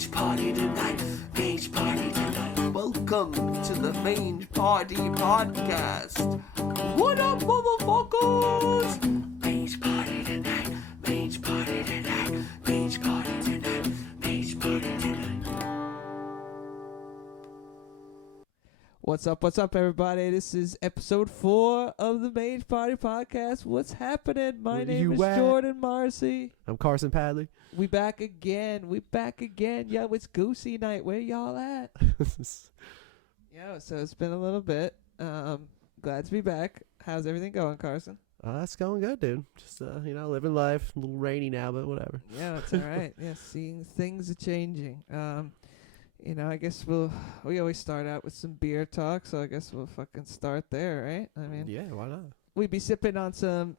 Mange party tonight. Mange party tonight. Welcome to the Mange Party Podcast. What up, motherfuckers? Mange party tonight. Mange party tonight. Mange party tonight. Mange party tonight. What's up, everybody? This is episode 4 of the Mange Party Podcast. What's happening? My name is Jordan Marcy. I'm Carson Padley. We back again. Yo, it's Goosey night. Where y'all at? Yo, so it's been a little bit. Glad to be back. How's everything going, Carson? It's going good, dude. Just, living life. A little rainy now, but whatever. Yeah, it's all right. Yeah, seeing things are changing. I guess we always start out with some beer talk, so I guess we'll fucking start there, right? I mean, yeah, why not? We'd be sipping on some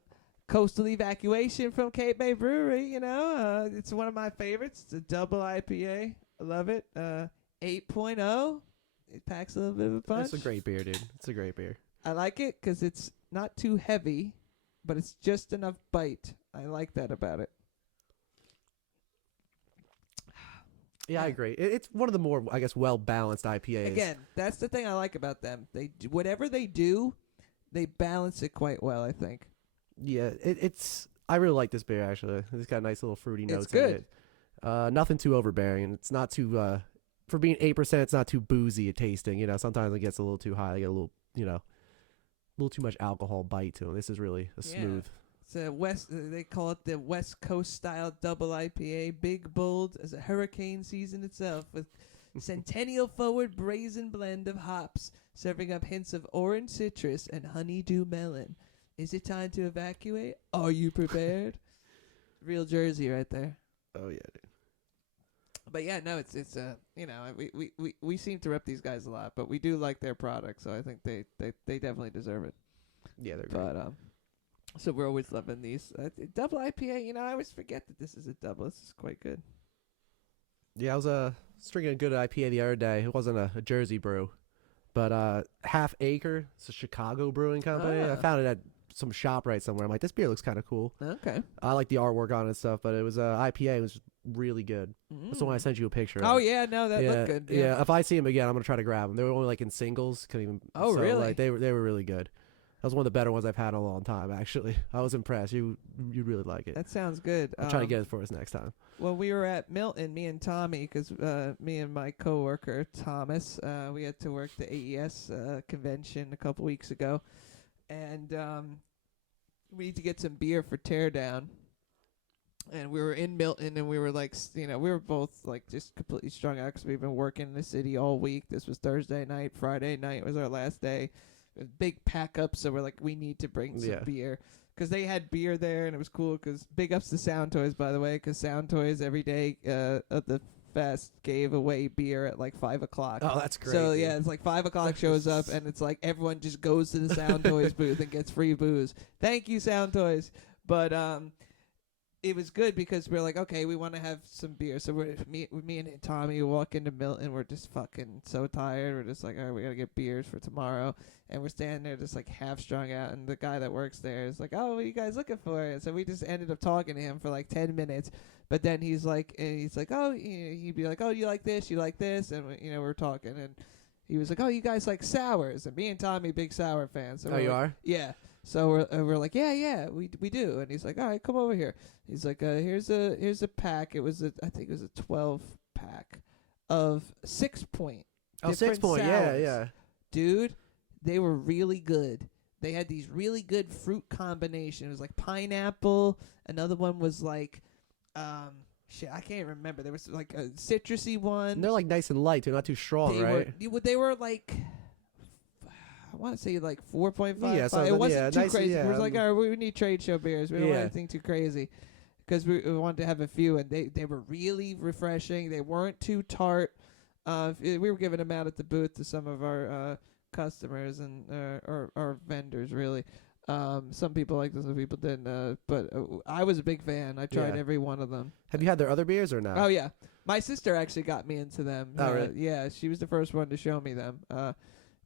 Coastal Evacuation from Cape May Brewery, it's one of my favorites. It's a double IPA. I love it. 8.0. It packs a little bit of a punch. It's a great beer, dude. It's a great beer. I like it because it's not too heavy, but it's just enough bite. I like that about it. Yeah, I agree. It's one of the more, I guess, well-balanced IPAs. Again, that's the thing I like about them. Whatever they do, they balance it quite well, I think. Yeah, I really like this beer, actually. It's got nice little fruity notes good. in it. Nothing too overbearing, and it's not too, for being 8%, it's not too boozy at tasting. Sometimes it gets a little too high. They get a little, a little too much alcohol bite to them. This is really a smooth. It's they call it the West Coast style double IPA, big, bold as a hurricane season itself, with centennial forward brazen blend of hops, serving up hints of orange citrus and honeydew melon. Is it time to evacuate? Are you prepared? Real Jersey right there. Oh yeah, dude. But yeah, no, it's we seem to rep these guys a lot, but we do like their product, so I think they definitely deserve it. Yeah, they're great. But so we're always loving these. Double IPA, I always forget that this is a double. This is quite good. Yeah, I was drinking a good IPA the other day. It wasn't a Jersey brew, but Half Acre. It's a Chicago brewing company. I found it at some shop right somewhere. I'm like, this beer looks kind of cool. Okay. I like the artwork on it and stuff, but it was IPA. It was really good. That's the one I sent you a picture Oh, of. yeah, no, that looked good. Yeah, if I see them again, I'm going to try to grab them. They were only like in singles. Couldn't even. Oh, so, really? Like, they were really good. That was one of the better ones I've had in a long time, actually. I was impressed. You'd really like it. That sounds good. I'll try to get it for us next time. When we were at Milton, me and Tommy, because me and my coworker Thomas, we had to work the AES convention a couple weeks ago, and we need to get some beer for Teardown. And we were in Milton, and we were like, we were both like just completely strung out because we've been working in the city all week. This was Thursday night. Friday night was our last day. Big pack up, so we're like, we need to bring some beer because they had beer there, and it was cool. Because big ups to Sound Toys, by the way, because Sound Toys every day at the fest gave away beer at like 5 o'clock. Oh, that's great. So yeah, it's like 5 o'clock shows up, and it's like everyone just goes to the Sound Toys booth and gets free booze. Thank you, Sound Toys. But it was good because we're like, okay, we want to have some beer. So me and Tommy walk into Milton. We're just fucking so tired. We're just like, all right, we got to get beers for tomorrow. And we're standing there just like half strung out. And the guy that works there is like, oh, what are you guys looking for? And so we just ended up talking to him for like 10 minutes. But then he's like, oh, he'd be like, oh, you like this? You like this? And, we're talking. And he was like, oh, you guys like sours. And me and Tommy, big sour fans. So you are? Yeah. So we're like, yeah, we do. And he's like, all right, come over here. He's like, here's a pack. I think it was a 12 pack of 6 Point. Oh, 6 Point, yeah. Dude, they were really good. They had these really good fruit combinations. It was like pineapple. Another one was like, I can't remember. There was like a citrusy one. And they're like nice and light. They're not too strong, right? They were like, I want to say like 4.5. Yeah, it wasn't too nice, crazy. Yeah, it was like, all right, we need trade show beers. We don't want anything too crazy. Because we wanted to have a few, and they were really refreshing. They weren't too tart. We were giving them out at the booth to some of our customers and our vendors, really. Some people liked them, some people didn't. But I was a big fan. I tried every one of them. Have you had their other beers or not? Oh, yeah. My sister actually got me into them. Oh, really? Yeah, she was the first one to show me them.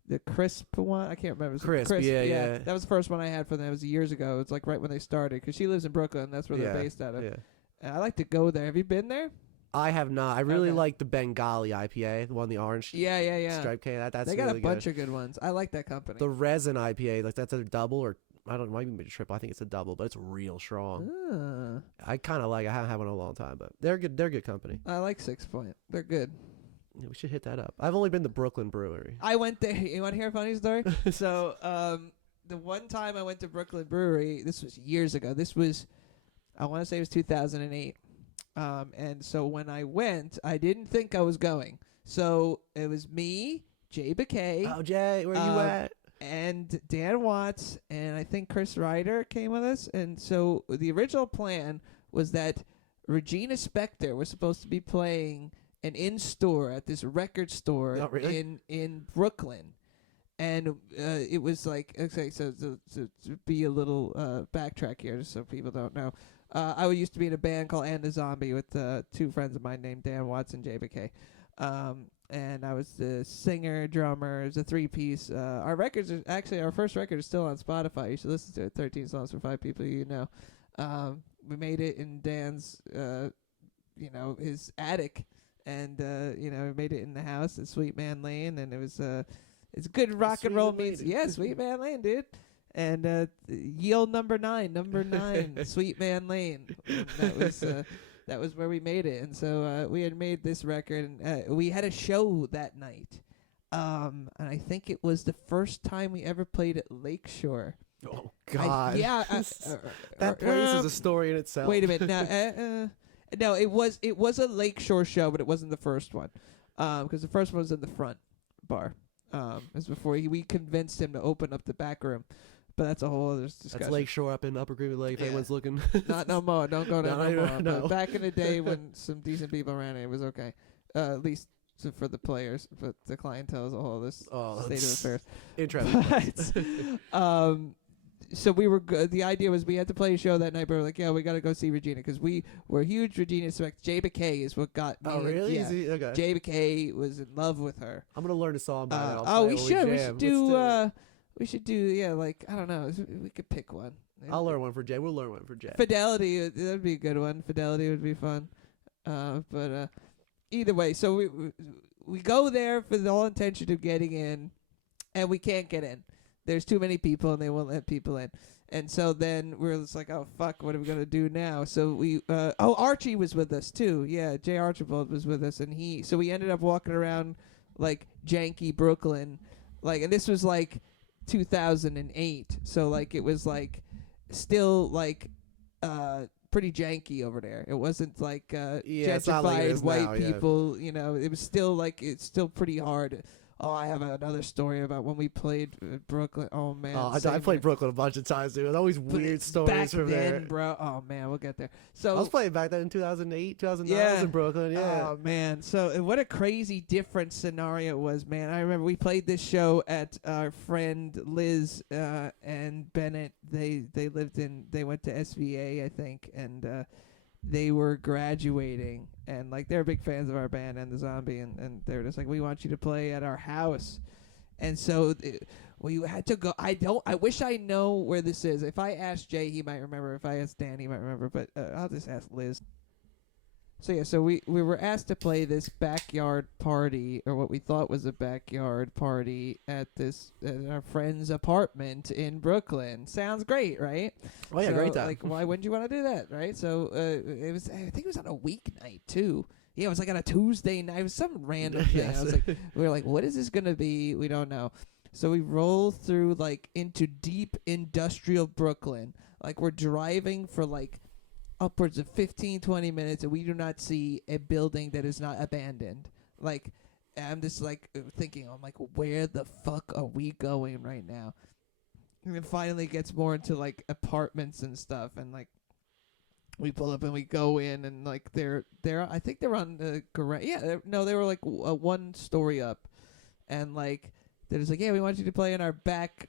The crisp one, I can't remember. Crisp, yeah. That was the first one I had for them. It was years ago. It's like right when they started, because she lives in Brooklyn. That's where they're based out of. Yeah. And I like to go there. Have you been there? I have not. I really Okay. like the Bengali IPA, the one the orange Yeah. stripe K. That's They got really a bunch good. of good ones. I like that company. The resin IPA, like that's a double or I don't know, might be a triple. I think it's a double, but it's real strong. I kind of like. I haven't had one in a long time, but they're good. They're good company. I like 6 Point. They're good. Yeah, we should hit that up. I've only been to Brooklyn Brewery. I went there. You want to hear a funny story? So, the one time I went to Brooklyn Brewery, this was years ago. This was, I want to say it was 2008. And so when I went, I didn't think I was going. So it was me, Jay McKay. Oh, Jay, where you at? And Dan Watts, and I think Chris Ryder came with us. And so the original plan was that Regina Spektor was supposed to be playing an in-store at this record store Oh, really? in Brooklyn. And it was like, okay, so to be a little backtrack here, just so people don't know. I used to be in a band called And the Zombie with 2 friends of mine named Dan Watts and Jay McKay. And I was the singer, drummer. It was a 3-piece. Our records are actually, our first record is still on Spotify. You should listen to it. 13 songs for 5 people you know. We made it in Dan's, his attic, and we made it in the house at Sweet Man Lane, and it was it's good rock and roll means Sweet Man Lane, dude. And Yield number 9, Sweet Man Lane. And that was where we made it. And so we had made this record, and we had a show that night. And I think it was the first time we ever played at Lakeshore. Oh God! That place is a story in itself. Wait a minute. No, it was a Lakeshore show, but it wasn't the first one, because the first one was in the front bar. It was before we convinced him to open up the back room, but that's a whole other discussion. That's Lakeshore up in Upper Greenwood Lake. If anyone's looking, not no more. Don't go there no more. No. But back in the day when some decent people ran it was okay, at least for the players, but the clientele as a whole. This state of affairs. Interesting. But, so we were good. The idea was we had to play a show that night, but we were like, yeah, we got to go see Regina because we were huge Regina fans. Jay McKay is what got me. Oh, really? Yeah. Okay. Jay McKay was in love with her. I'm gonna learn a song by it. We should. We should do. Yeah, like I don't know. We could pick one. I'll learn one for Jay. We'll learn one for Jay. Fidelity. That'd be a good one. Fidelity would be fun. But either way, so we go there for the whole intention of getting in, and we can't get in. There's too many people, and they won't let people in. And so then we're just like, oh, fuck, what are we going to do now? So we, Archie was with us, too. Yeah, Jay Archibald was with us. And so we ended up walking around, like, janky Brooklyn. Like, and this was, like, 2008. So, like, it was, like, still, like, pretty janky over there. It wasn't, like, gentrified white people. You know, it was still, like, it's still pretty hard. Oh, I have another story about when we played Brooklyn. Oh, man. I played Brooklyn a bunch of times, dude. There's always weird stories back from then, there. Bro. Oh, man, we'll get there. So I was playing back then in 2008, 2009. I was in Brooklyn, yeah. Oh, man. So what a crazy different scenario it was, man. I remember we played this show at our friend Liz and Bennett. They went to SVA, I think, and they were graduating, and like they're big fans of our band and the Zombie, and they were just like, we want you to play at our house. And so we had to go. I wish I know where this is. If I ask Jay, he might remember. If I ask Dan, he might remember, but I'll just ask Liz. So yeah, so we were asked to play this backyard party, or what we thought was a backyard party at our friend's apartment in Brooklyn. Sounds great, right? Oh yeah, so, great time. Like, why wouldn't you want to do that, right? So it was. I think it was on a weeknight too. Yeah, it was like on a Tuesday night. It was some random thing. Yes. I was like, we were like, what is this gonna be? We don't know. So we roll through like into deep industrial Brooklyn. Like we're driving for like upwards of 15-20 minutes, and we do not see a building that is not abandoned. Like, I'm just like thinking, I'm like, where the fuck are we going right now? And then finally it gets more into like apartments and stuff, and like we pull up and we go in, and like they're I think they're on the garage. Yeah, they were like one story up, and like they're just like, yeah, we want you to play in our back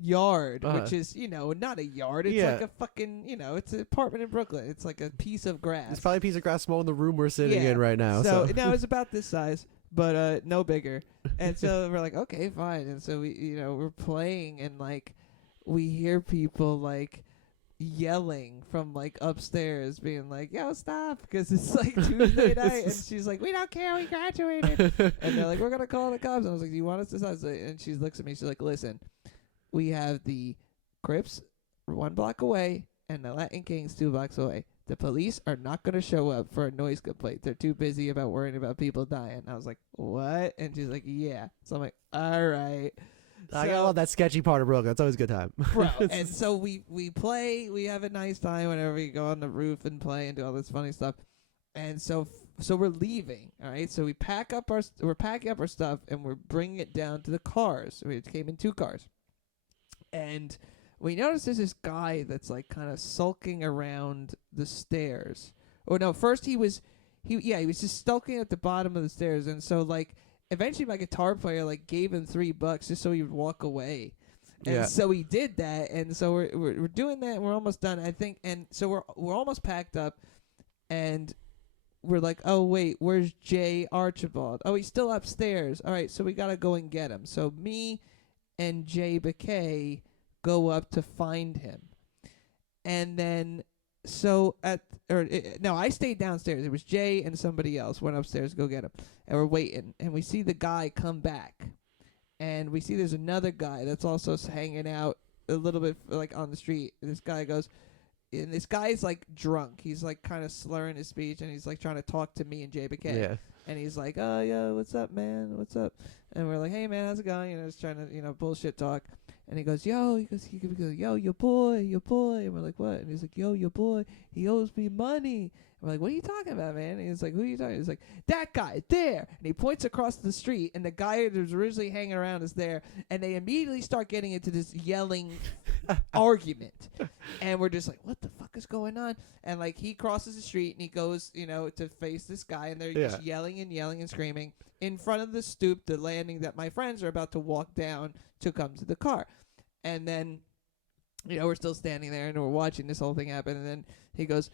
yard, which is, not a yard. It's like a fucking, it's an apartment in Brooklyn. It's like a piece of grass. It's probably a piece of grass smaller than the room we're sitting in right now. So now it's about this size, but no bigger. And so we're like, okay, fine. And so we, we're playing, and like we hear people like yelling from like upstairs, being like, "Yo, stop!" Because it's like Tuesday night, and she's like, "We don't care, we graduated," and they're like, "We're gonna call the cops." And I was like, "Do you want us to stop?" And she looks at me, she's like, "Listen, we have the Crips 1 block away and the Latin Kings 2 blocks away. The police are not going to show up for a noise complaint. They're too busy about worrying about people dying." I was like, "What?" And she's like, "Yeah." So I'm like, "All right." I gotta love that sketchy part of Brooklyn. It's always a good time. Bro. And so we play. We have a nice time whenever we go on the roof and play and do all this funny stuff. And so we're leaving. All right. So we're packing up our stuff and we're bringing it down to the cars. We came in 2 cars. And we noticed there's this guy that's like kind of sulking around the stairs. Oh no, first he was just sulking at the bottom of the stairs, and so like eventually my guitar player like gave him $3 just so he would walk away. And so he did that, and so we're doing that, and we're almost done, I think. And so we're almost packed up, and we're like, "Oh wait, where's Jay Archibald? Oh, he's still upstairs. All right, so we gotta go and get him." So me and Jay Bakay go up to find him. And then I stayed downstairs. It was Jay and somebody else went upstairs to go get him. And we're waiting, and we see the guy come back. And we see there's another guy that's also hanging out a little bit like on the street. And this guy goes, and this guy's like drunk. He's like kind of slurring his speech, and he's like trying to talk to me and Jay Bakay. Yeah. And he's like, "Oh, yo, what's up, man? What's up?" And we're like, "Hey, man, how's it going?" You know, just trying to, bullshit talk. And he goes, "Yo," he goes, "Yo, your boy." And we're like, "What?" And he's like, "Yo, your boy, he owes me money." And we're like, "What are you talking about, man?" And he's like, "Who are you talking?" He's like, "That guy there." And he points across the street, and the guy that was originally hanging around is there. And they immediately start getting into this yelling argument. And we're just like, "What the fuck is going on?" And like he crosses the street and he goes, to face this guy, and they're just yelling and screaming in front of the stoop, the landing that my friends are about to walk down to come to the car. And then, we're still standing there and we're watching this whole thing happen. And then he goes,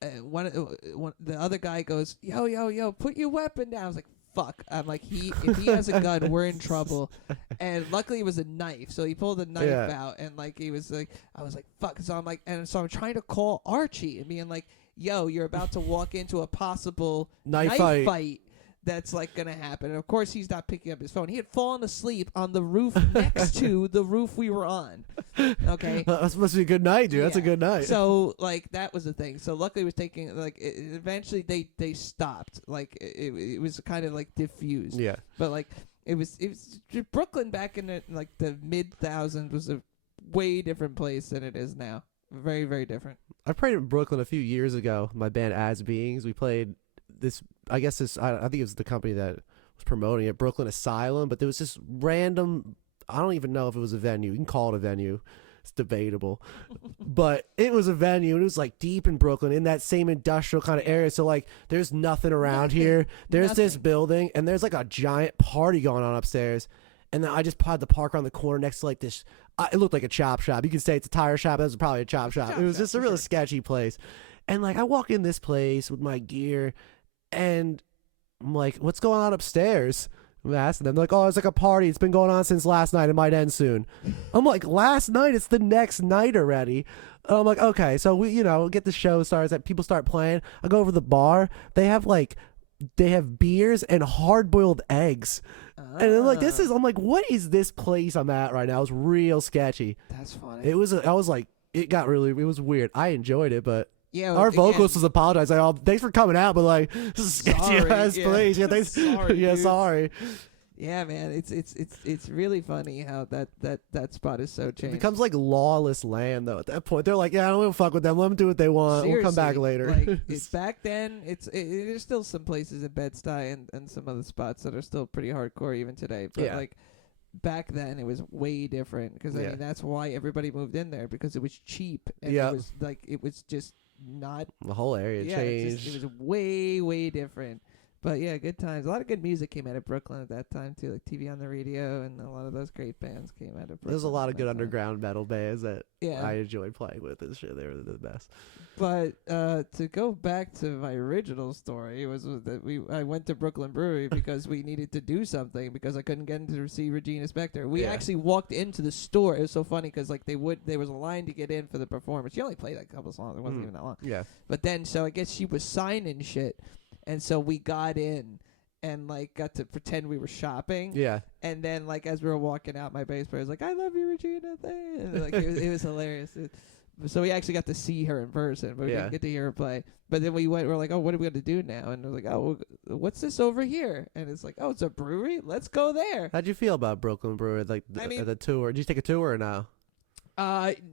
the other guy goes, yo, put your weapon down. I was like, fuck. I'm like, if he has a gun, we're in trouble. And luckily it was a knife. So he pulled the knife out, and like he was like, I was like, fuck. So I'm like, and so I'm trying to call Archie and being like, "Yo, you're about to walk into a possible knife fight that's like gonna happen." And of course he's not picking up his phone. He had fallen asleep on the roof next to the roof we were on. Okay. That must be a good night, dude. Yeah. That's a good night. So like that was the thing. So luckily it was taking like eventually they stopped. Like it was kind of like diffused. Yeah. But like it was Brooklyn back in the mid thousands was a way different place than it is now. Very, very different. I played in Brooklyn a few years ago. My band As Beings. We played this. I think it was the company that was promoting it, Brooklyn Asylum. But there was this random. I don't even know if it was a venue. You can call it a venue. It's debatable, but it was a venue, and it was like deep in Brooklyn, in that same industrial kind of area. So like, there's nothing around here. There's this building, and there's like a giant party going on upstairs. And then I just had to park around the corner next to like this. It looked like a chop shop. You could say it's a tire shop. It was probably a chop shop. It was just a really sketchy place. And like, I walk in this place with my gear, and I'm like, "What's going on upstairs?" I'm asking them. They're like, "Oh, it's like a party. It's been going on since last night. It might end soon." I'm like, "Last night? It's the next night already." I'm like, "Okay." So we, get the show starts. That people start playing. I go over to the bar. They have beers and hard-boiled eggs. And I'm like, I'm like, what is this place I'm at right now? It was real sketchy. That's funny. It was weird. I enjoyed it, but yeah, our vocalist was apologizing. Like, "Oh, thanks for coming out, but like, this is a sketchy ass place." Yeah, thanks. Sorry, yeah, dude. sorry. Yeah, man, it's really funny how that spot is so changed. It becomes like lawless land though. At that point, they're like, "Yeah, I don't even fuck with them. Let them do what they want. Seriously, we'll come back later." Like, it's back then. There's still some places in Bed-Stuy and some other spots that are still pretty hardcore even today. But like back then, it was way different because I mean that's why everybody moved in there, because it was cheap and it was just not the whole area changed. It was way different. But yeah, good times. A lot of good music came out of Brooklyn at that time too, like TV on the Radio, and a lot of those great bands came out of Brooklyn. There's a lot of at good that time. underground metal bands that Yeah. I enjoyed playing with and shit. They were the best. But to go back to my original story, was that I went to Brooklyn Brewery because we needed to do something because I couldn't get in to see Regina Spektor. We Yeah. actually walked into the store. It was so funny because like there was a line to get in for the performance. She only played like a couple songs. It wasn't even that long. Yeah. But then so I guess she was signing shit, and so we got in and like got to pretend we were shopping. Yeah. And then like as we were walking out, my bass player was like, "I love you, Regina." And like it was hilarious. So we actually got to see her in person, but we didn't get to hear her play. But then we're like, "Oh, what are we going to do now?" And we're like, "Oh, what's this over here?" And it's like, "Oh, it's a brewery. Let's go there." How'd you feel about Brooklyn Brewery? Like the tour? Did you take a tour or no?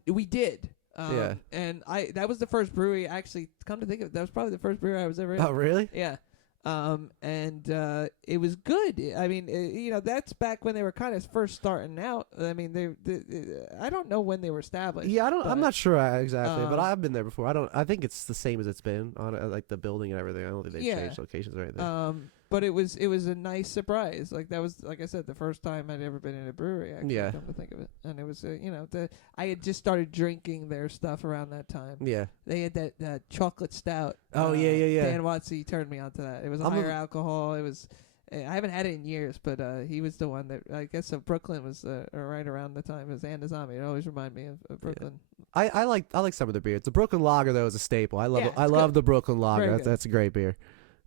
We did. Yeah. And that was the first brewery. Actually, come to think of it, that was probably the first brewery I was ever in. Oh, really? Yeah. And it was good. I mean, that's back when they were kind of first starting out. I mean, I don't know when they were established. Yeah, I'm not sure exactly, but I've been there before. I think it's the same as it's been on like the building and everything. I don't think they changed locations or anything. But it was a nice surprise. Like that was, like I said, the first time I'd ever been in a brewery. Actually, come to think of it, and it was, I had just started drinking their stuff around that time. Yeah. They had that chocolate stout. Oh yeah. Dan Watsey turned me onto that. It was higher alcohol. It was. I haven't had it in years, but he was the one that I guess Brooklyn was right around the time. It was Ann Nizami. It always reminded me of Brooklyn. Yeah. I like some of the beers. The Brooklyn Lager though is a staple. I love the Brooklyn Lager. That's a great beer.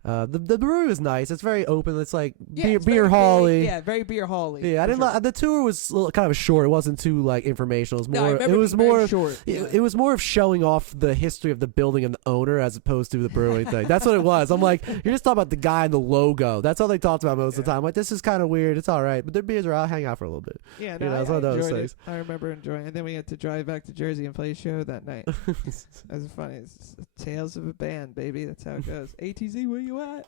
The brewery was nice. It's very open. It's like beer hall-y. Yeah, very beer hall-y. Yeah, I didn't. The tour was kind of short. It wasn't too like informational. It was more. Short. It was more of showing off the history of the building and the owner as opposed to the brewing thing. That's what it was. I'm like, you're just talking about the guy and the logo. That's all they talked about most of the time. I'm like, this is kind of weird. It's all right, but their beers are. I'll hang out for a little bit. Yeah, no, it's one of those things. I remember enjoying it. And then we had to drive back to Jersey and play a show that night. That's funny. It's tales of a band, baby. That's how it goes. ATZ, where you at?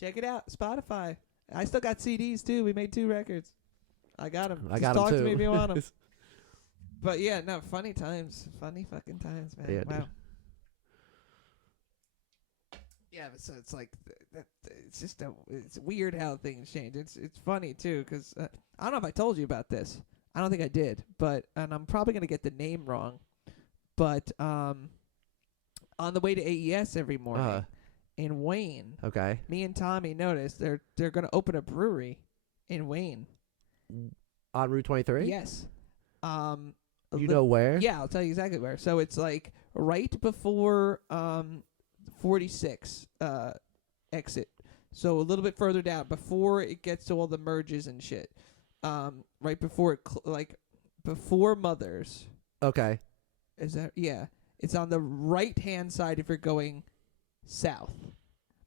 Check it out, Spotify. I still got CDs too. We made 2 records. I got them. I got them too. Talk to me if you want them. But yeah, no, funny times, funny fucking times, man. Yeah, wow. dude. Yeah, but so it's like it's just it's weird how things change. It's funny too because I don't know if I told you about this. I don't think I did, and I'm probably gonna get the name wrong. But on the way to AES every morning. In Wayne, okay. Me and Tommy noticed they're gonna open a brewery in Wayne on Route 23. Yes. You know where? Yeah, I'll tell you exactly where. So it's like right before 46 exit. So a little bit further down before it gets to all the merges and shit. Right before it before Mothers. Okay. Is that It's on the right hand side if you're going south.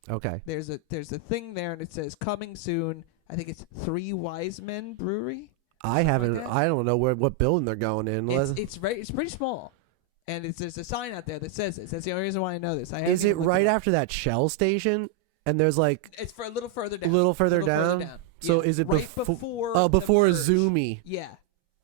Okay. There's a thing there, and it says coming soon. I think it's 3 Wise Men Brewery. I don't know what building they're going in. It's pretty small, and there's a sign out there that says this. That's the only reason why I know this. Is it right after that Shell station? And there's like it's for a little further down. Further down. So is it right before? Oh, before the merge. Zoomy. Yeah.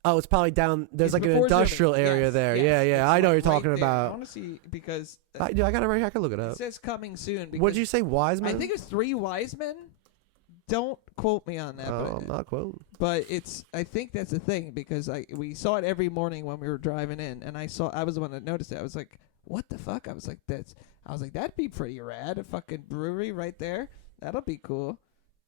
Oh, it's probably down. There's like an before industrial Zoomy. area Yes, there. yes. Yeah. I know what you're talking right there. about. I want to see because I got it right here. I can look it it up. says coming soon. What did you say, Wiseman? I think it's 3 Wise Men. Don't quote me on that. Oh, I'm not quoting. But I think that's the thing because we saw it every morning when we were driving in, and I was the one that noticed it. I was like, "What the fuck?" I was like, "That'd be pretty rad. A fucking brewery right there. That'll be cool."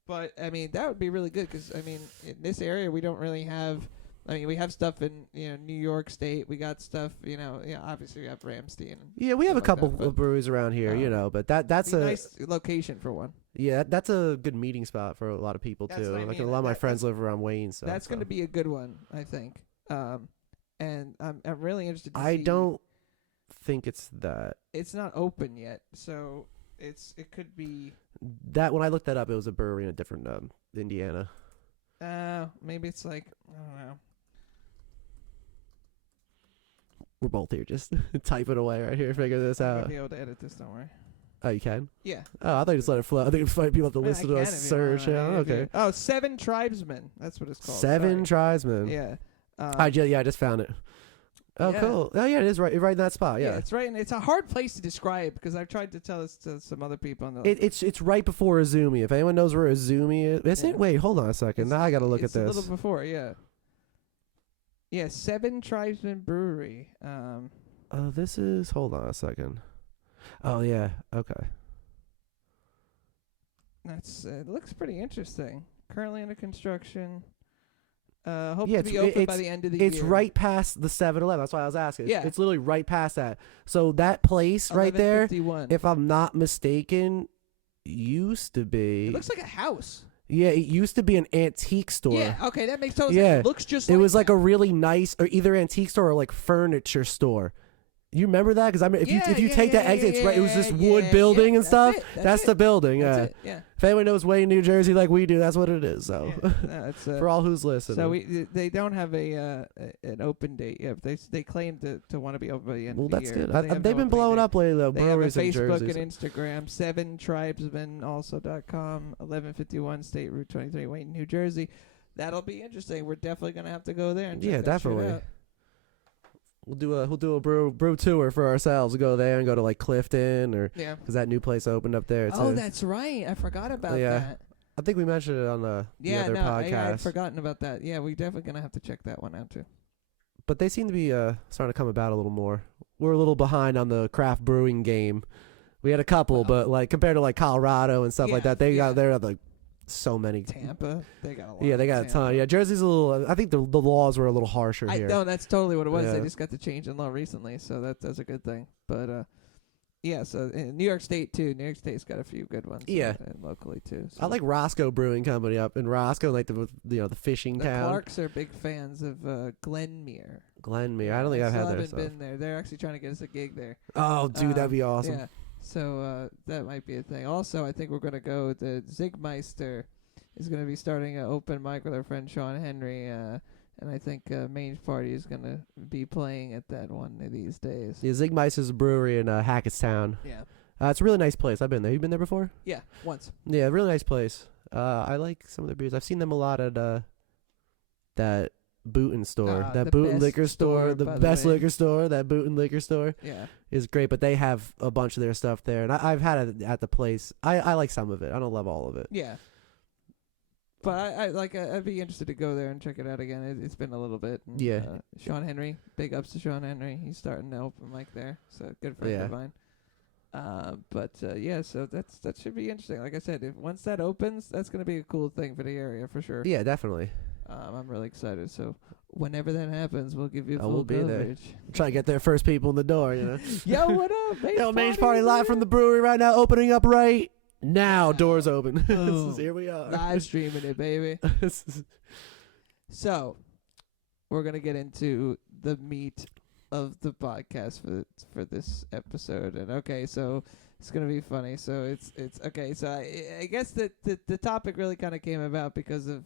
But I mean, that would be really good because I mean, in this area we don't really have. I mean, we have stuff in New York State. We got stuff, obviously we have Ramstein. Yeah, we have a couple of breweries around here, but that's a nice location for one. Yeah, that's a good meeting spot for a lot of people too. Like a lot of my friends live around Wayne, so that's going to be a good one, I think. And I'm really interested. I don't think it's that. It's not open yet, so it could be. That when I looked that up, it was a brewery in a different Indiana. Maybe it's like I don't know. We're both here, just typing away right here, figure this I'm out. gonna be able to edit this. Don't worry. Oh, you can? Yeah. Oh, I thought you just let it flow. I think people have to listen to us search. Yeah, okay. Oh, 7 Tribesmen. That's what it's called. 7 Tribesmen. Yeah. I just found it. Oh, Yeah. cool. Oh, yeah, it is right in that spot. Yeah. It's right, and it's a hard place to describe because I've tried to tell this to some other people. And It's right before Izumi. If anyone knows where Izumi is Yeah. it? Wait, hold on a second. Now I got to look at it's a this. little before, yeah. Yeah, Seven Tribesmen Brewery. This is. Hold on a second. Oh yeah. Okay. That's it looks pretty interesting. Currently under construction. Hope Yeah, to be open by the end of the year. It's right past the 7-Eleven. That's why I was asking. Yeah. It's literally right past that. So that place right there, 11:51. if I'm not mistaken, used to be. It looks like a house. Yeah, it used to be an antique store. Yeah, okay, that makes total Yeah. sense. It looks just It like was like that. a really nice, or either antique store or like furniture store. You remember that? Because I mean, if you take that exit, it's right. It was this wood building and stuff. That's the building. That's Yeah. it, yeah. If anyone knows Wayne, New Jersey, like we do, that's what it is. So Yeah, no, it's, for all who's listening. so they don't have an open date yet. They claim to want to be open by the end of the that's year. good. but they have They've no been opening blowing date. up lately, though. They have a Breweries in Facebook Jersey. and Instagram. 7tribesmenalso.com, 1151 State Route 23, Wayne, New Jersey. That'll be interesting. We're definitely gonna have to go there and check Yeah, that shit definitely. out. We'll do a brew tour for ourselves. We'll go there and go to like Clifton or Yeah. because that new place opened up there. Oh, too. that's right. I forgot about Yeah. that. I think we mentioned it on the other podcast. I had forgotten about that. Yeah, we're definitely gonna have to check that one out too. But they seem to be starting to come about a little more. We're a little behind on the craft brewing game. We had a couple, but like compared to like Colorado and stuff like Yeah, that, they yeah. got like so many. Tampa, they got a lot. Yeah, they in got a ton. Tampa. Yeah, Jersey's a little. I think the laws were a little harsher I here. know that's totally what it was. They Yeah. just got the change in law recently, so that's a good thing. But yeah, so in New York State too. New York State's got a few good ones. Yeah. and locally too. So. I like Roscoe Brewing Company up in Roscoe, like the fishing the town. Clarks are big fans of Glenmere. Glenmere. I don't think I've had still their haven't stuff. been there. They're actually trying to get us a gig there. Oh, dude, that'd be awesome. Yeah. So that might be a thing. Also, I think we're gonna go. The Zigmeister is gonna be starting an open mic with our friend Sean Henry. And I think Mange Party is gonna be playing at that one of these days. Yeah, Zigmeister's a brewery in Hackettstown. Yeah. It's a really nice place. I've been there. You been there before? Yeah. Once. Yeah, really nice place. I like some of their beers. I've seen them a lot at that Bootin' store, Ah, that the Bootin' best liquor store, the by the best way. liquor store. That Bootin' liquor store Yeah. is great, but they have a bunch of their stuff there, and I've had it at the place. I like some of it. I don't love all of it. Yeah. But I'd be interested to go there and check it out again. It's been a little bit. And, Yeah. Sean Henry, big ups to Sean Henry. He's starting the open mic there, so good friend Yeah. of mine. Yeah, so that should be interesting. Like I said, if once that opens, that's gonna be a cool thing for the area for sure. Yeah, definitely. I'm really excited. So whenever that happens, we'll give you Oh, full we'll be there. coverage. Try to get their first people in the door. You know. Yo, what up, Mange Yo, Mange Party live from the brewery right now, opening up right now. Doors open. Boom. Here we are. live streaming it, baby. So, we're gonna get into the meat of the podcast for this episode, and okay, so it's gonna be funny. So it's okay. So I guess that the topic really kind of came about because of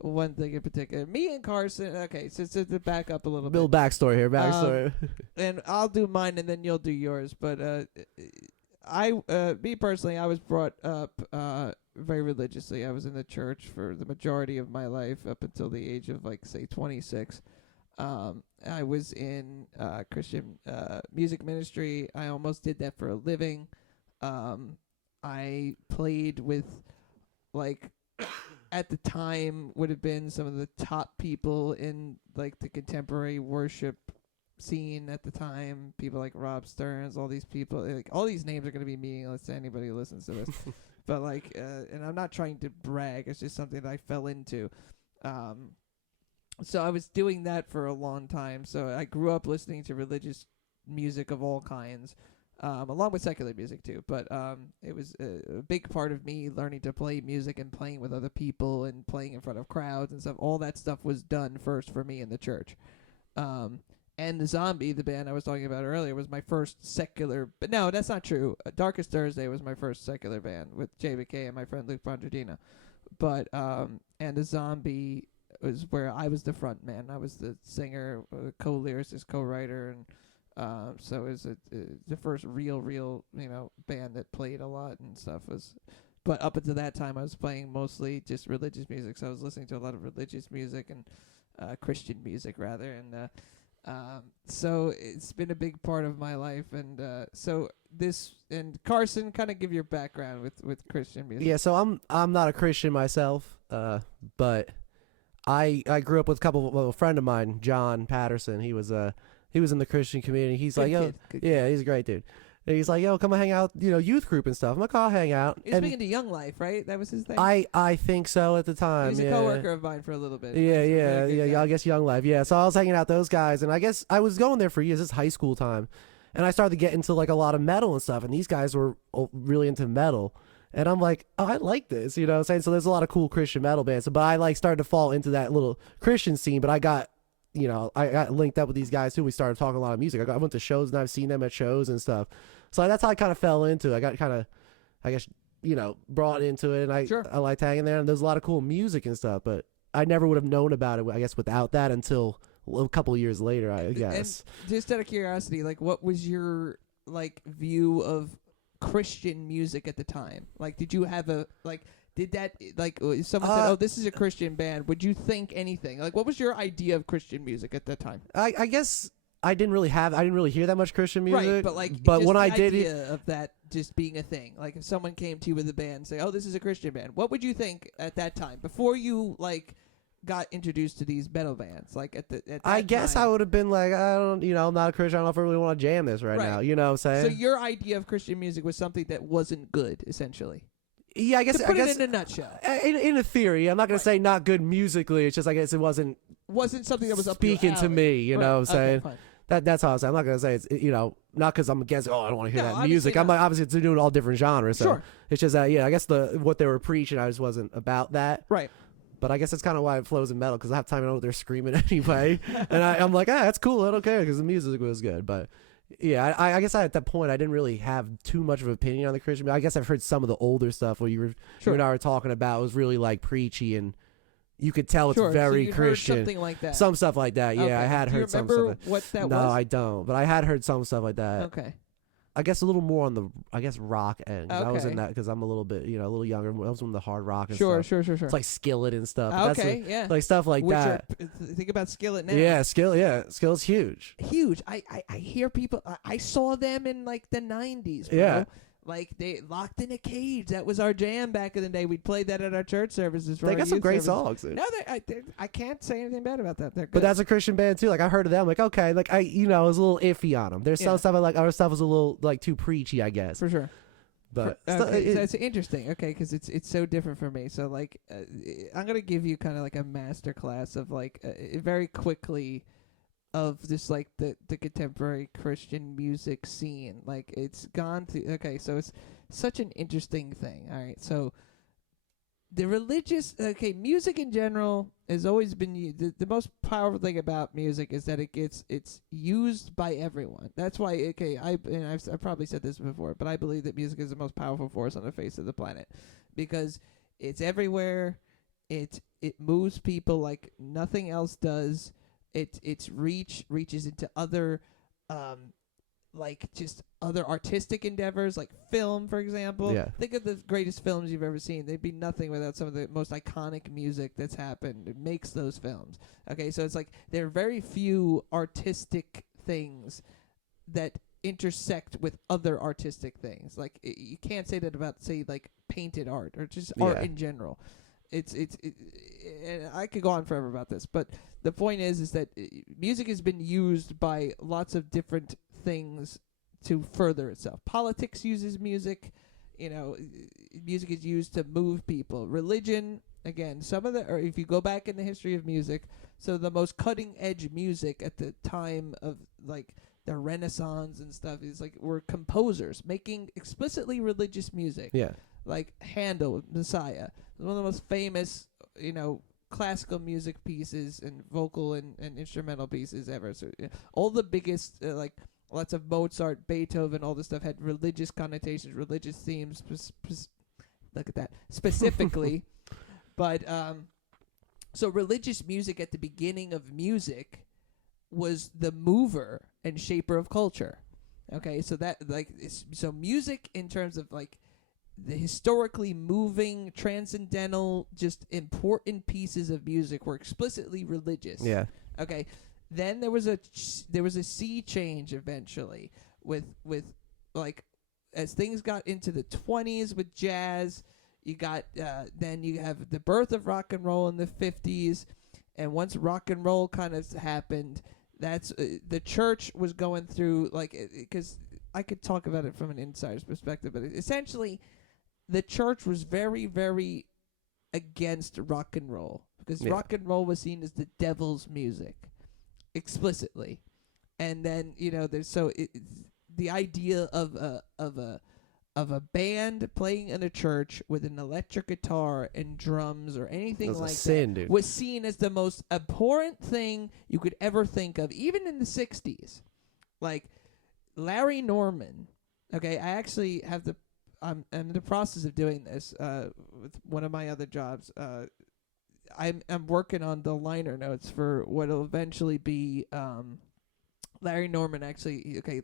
one thing in particular. Me and Carson. Okay, so to back up a little Little bit, backstory here. Backstory. and I'll do mine, and then you'll do yours. But me personally, I was brought up very religiously. I was in the church for the majority of my life up until the age of like say 26. I was in Christian music ministry. I almost did that for a living. I played with like at the time would have been some of the top people in like the contemporary worship scene at the time. People like Rob Stearns, all these people, like all these names are going to be meaningless to anybody who listens to this. But like, and I'm not trying to brag. It's just something that I fell into. So I was doing that for a long time. So I grew up listening to religious music of all kinds, along with secular music too. But it was a big part of me learning to play music and playing with other people and playing in front of crowds and stuff. All that stuff was done first for me in the church. And the Zombie, the band I was talking about earlier, was my first secular. But no, that's not true. Darkest Thursday was my first secular band with Jay McKay and my friend Luke Bondradino. But and the Zombie was where I was the front man. I was the singer, co-lyricist, co-writer, and so it was the first real band that played a lot and stuff. But up until that time, I was playing mostly just religious music. So I was listening to a lot of religious music and Christian music rather, and So it's been a big part of my life, and so this and Carson, kind of give your background with Christian music. Yeah, so I'm not a Christian myself, but I grew up with a friend of mine, John Patterson. He was in the Christian community. He's Good like, yo, kid, good yeah, kid. he's a great dude. And he's like, yo, come and hang out, youth group and stuff. I'm like, oh, I'll hang out. He was speaking to Young Life, right? That was his thing. I think so at the time. He was yeah. a coworker of mine for a little bit. Yeah, He's a yeah, very good yeah. guy. I guess Young Life. Yeah. So I was hanging out with those guys, and I guess I was going there for years. This is high school time, and I started to get into like a lot of metal and stuff. And these guys were really into metal, and I'm like, oh, I like this, you know what I'm saying? So there's a lot of cool Christian metal bands, but I like started to fall into that little Christian scene. But I got linked up with these guys too. We started talking a lot of music. I went to shows, and I've seen them at shows and stuff. So that's how I kind of fell into it. I got kind of, I guess, brought into it, and I liked hanging there, and there's a lot of cool music and stuff, but I never would have known about it, I guess, without that until a couple of years later, I guess. And just out of curiosity, like, what was your, like, view of Christian music at the time? Like, did you have did that, like, if someone said, oh, this is a Christian band, would you think anything? Like, what was your idea of Christian music at that time? I guess I didn't really hear that much Christian music. Right, but when the I did idea of that just being a thing. Like, if someone came to you with a band and say, oh, this is a Christian band, what would you think at that time, before you, like, got introduced to these metal bands? Like, at that I guess time, I would have been like, I'm not a Christian. I don't know if I really want to jam this right now. You know what I'm saying? So your idea of Christian music was something that wasn't good, essentially. Yeah, I guess. To put it in a nutshell. In a theory, I'm not going to say not good musically. It's just, I guess it wasn't something that was up speaking your to alley. me. You know what I'm saying? Fine. That's all I'm saying. I'm not going to say it's, not because I'm against, I don't want to hear No, that obviously music. not. I'm like, obviously it's doing all different genres. So Sure. it's just that, I guess what they were preaching, I just wasn't about that. Right. But I guess that's kind of why it flows in metal, because I have time to know what they're screaming anyway. And I'm like, that's cool. I don't care, because the music was good. But yeah, I guess at that point, I didn't really have too much of an opinion on the Christian. I guess I've heard some of the older stuff where you and I were talking about was really like preachy, and you could tell it's very so Christian. Something like that. Some stuff like that. Yeah, Okay. I had heard some stuff. Do you stuff. remember what that was? No, I don't. But I had heard some stuff like that. Okay. I guess a little more on the, rock end. I was Okay. in that because I'm a little bit, a little younger. I was in the hard rock and Sure. stuff. It's like Skillet and stuff. Okay, yeah. Like stuff like that. Think about Skillet now. Yeah, Skillet's huge. Huge. I hear people. I saw them in like the 90s, bro. Yeah. Like, they Locked in a Cage. That was our jam back in the day. We'd play that at our church services. They got some great songs. Dude. No, I can't say anything bad about that. They're good. But that's a Christian band too. Like, I heard of them. Like, okay, like I was a little iffy on them. There's some stuff I like. Other stuff was a little like too preachy, I guess. For sure. But so it's interesting. Okay, because it's so different for me. So like, I'm gonna give you kind of like a master class of like very quickly of this, like the contemporary Christian music scene. Like, it's gone to, okay, so it's such an interesting thing. All right, so the music in general has always been the most powerful thing about music is that it's used by everyone. That's why I've probably said this before, but I believe that music is the most powerful force on the face of the planet, because it's everywhere. It moves people like nothing else does. Its reaches into other like just other artistic endeavors, like film, for example. Yeah. Think of the greatest films you've ever seen. They'd be nothing without some of the most iconic music that's happened. It makes those films. Okay, so it's like there are very few artistic things that intersect with other artistic things. Like, you can't say that about, say, like painted art or just art in general. And I could go on forever about this, but the point is that music has been used by lots of different things to further itself. Politics uses music. Music is used to move people. Religion, again, or if you go back in the history of music, so the most cutting edge music at the time of like the Renaissance and stuff is like were composers making explicitly religious music. Yeah. Like Handel, Messiah, one of the most famous, classical music pieces and vocal and instrumental pieces ever. So all the biggest, like lots of Mozart, Beethoven, all this stuff had religious connotations, religious themes. Look at that specifically, but so religious music at the beginning of music was the mover and shaper of culture. Okay, so that so music in terms of like the historically moving, transcendental, just important pieces of music were explicitly religious. Yeah. Okay. Then there was a sea change eventually with like as things got into the 20s with jazz. You got then you have the birth of rock and roll in the 50s, and once rock and roll kind of happened, that's the church was going through because I could talk about it from an insider's perspective, but essentially the church was very, very against rock and roll because rock and roll was seen as the devil's music explicitly. And then there's the idea of a band playing in a church with an electric guitar and drums or anything like sin, that dude. was seen as the most abhorrent thing you could ever think of, even in the 60s. Like Larry Norman, okay, I actually have I'm in the process of doing this with one of my other jobs. I'm working on the liner notes for what will eventually be Larry Norman.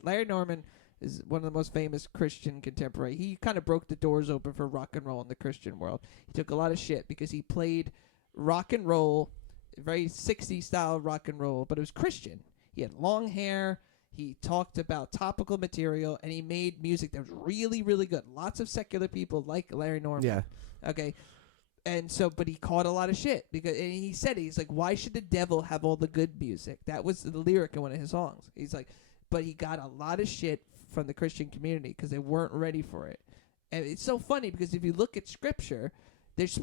Larry Norman is one of the most famous Christian contemporary. He kind of broke the doors open for rock and roll in the Christian world. He took a lot of shit because he played rock and roll, very 60s style rock and roll, but it was Christian. He had long hair. He talked about topical material, and he made music that was really, really good. Lots of secular people like Larry Norman. Yeah. Okay. And so, but he caught a lot of shit because, and he said, he's like, why should the devil have all the good music? That was the lyric in one of his songs. He's like, but he got a lot of shit from the Christian community because they weren't ready for it. And it's so funny because if you look at scripture, there's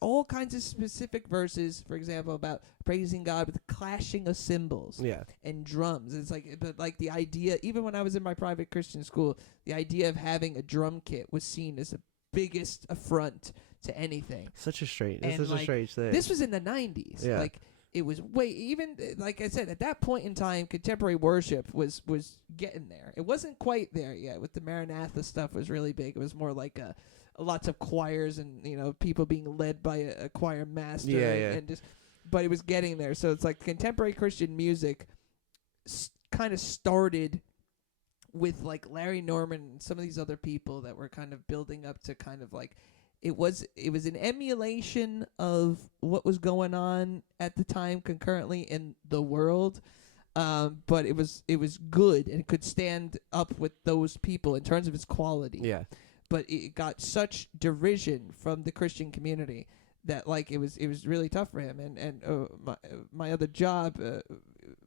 all kinds of specific verses, for example, about praising God with clashing of cymbals and drums. It's but the idea, even when I was in my private Christian school, the idea of having a drum kit was seen as the biggest affront to anything. Such a strange thing. This was in the 90s. Yeah. It was even like I said, at that point in time, contemporary worship was getting there. It wasn't quite there yet. With the Maranatha stuff was really big. It was more like lots of choirs and people being led by a choir master. And but it was getting there. So it's like contemporary Christian music kind of started with like Larry Norman and some of these other people that were kind of building up to kind of like. It was an emulation of what was going on at the time concurrently in the world, but it was good and it could stand up with those people in terms of its quality. Yeah. But it got such derision from the Christian community that it was really tough for him. And my other job,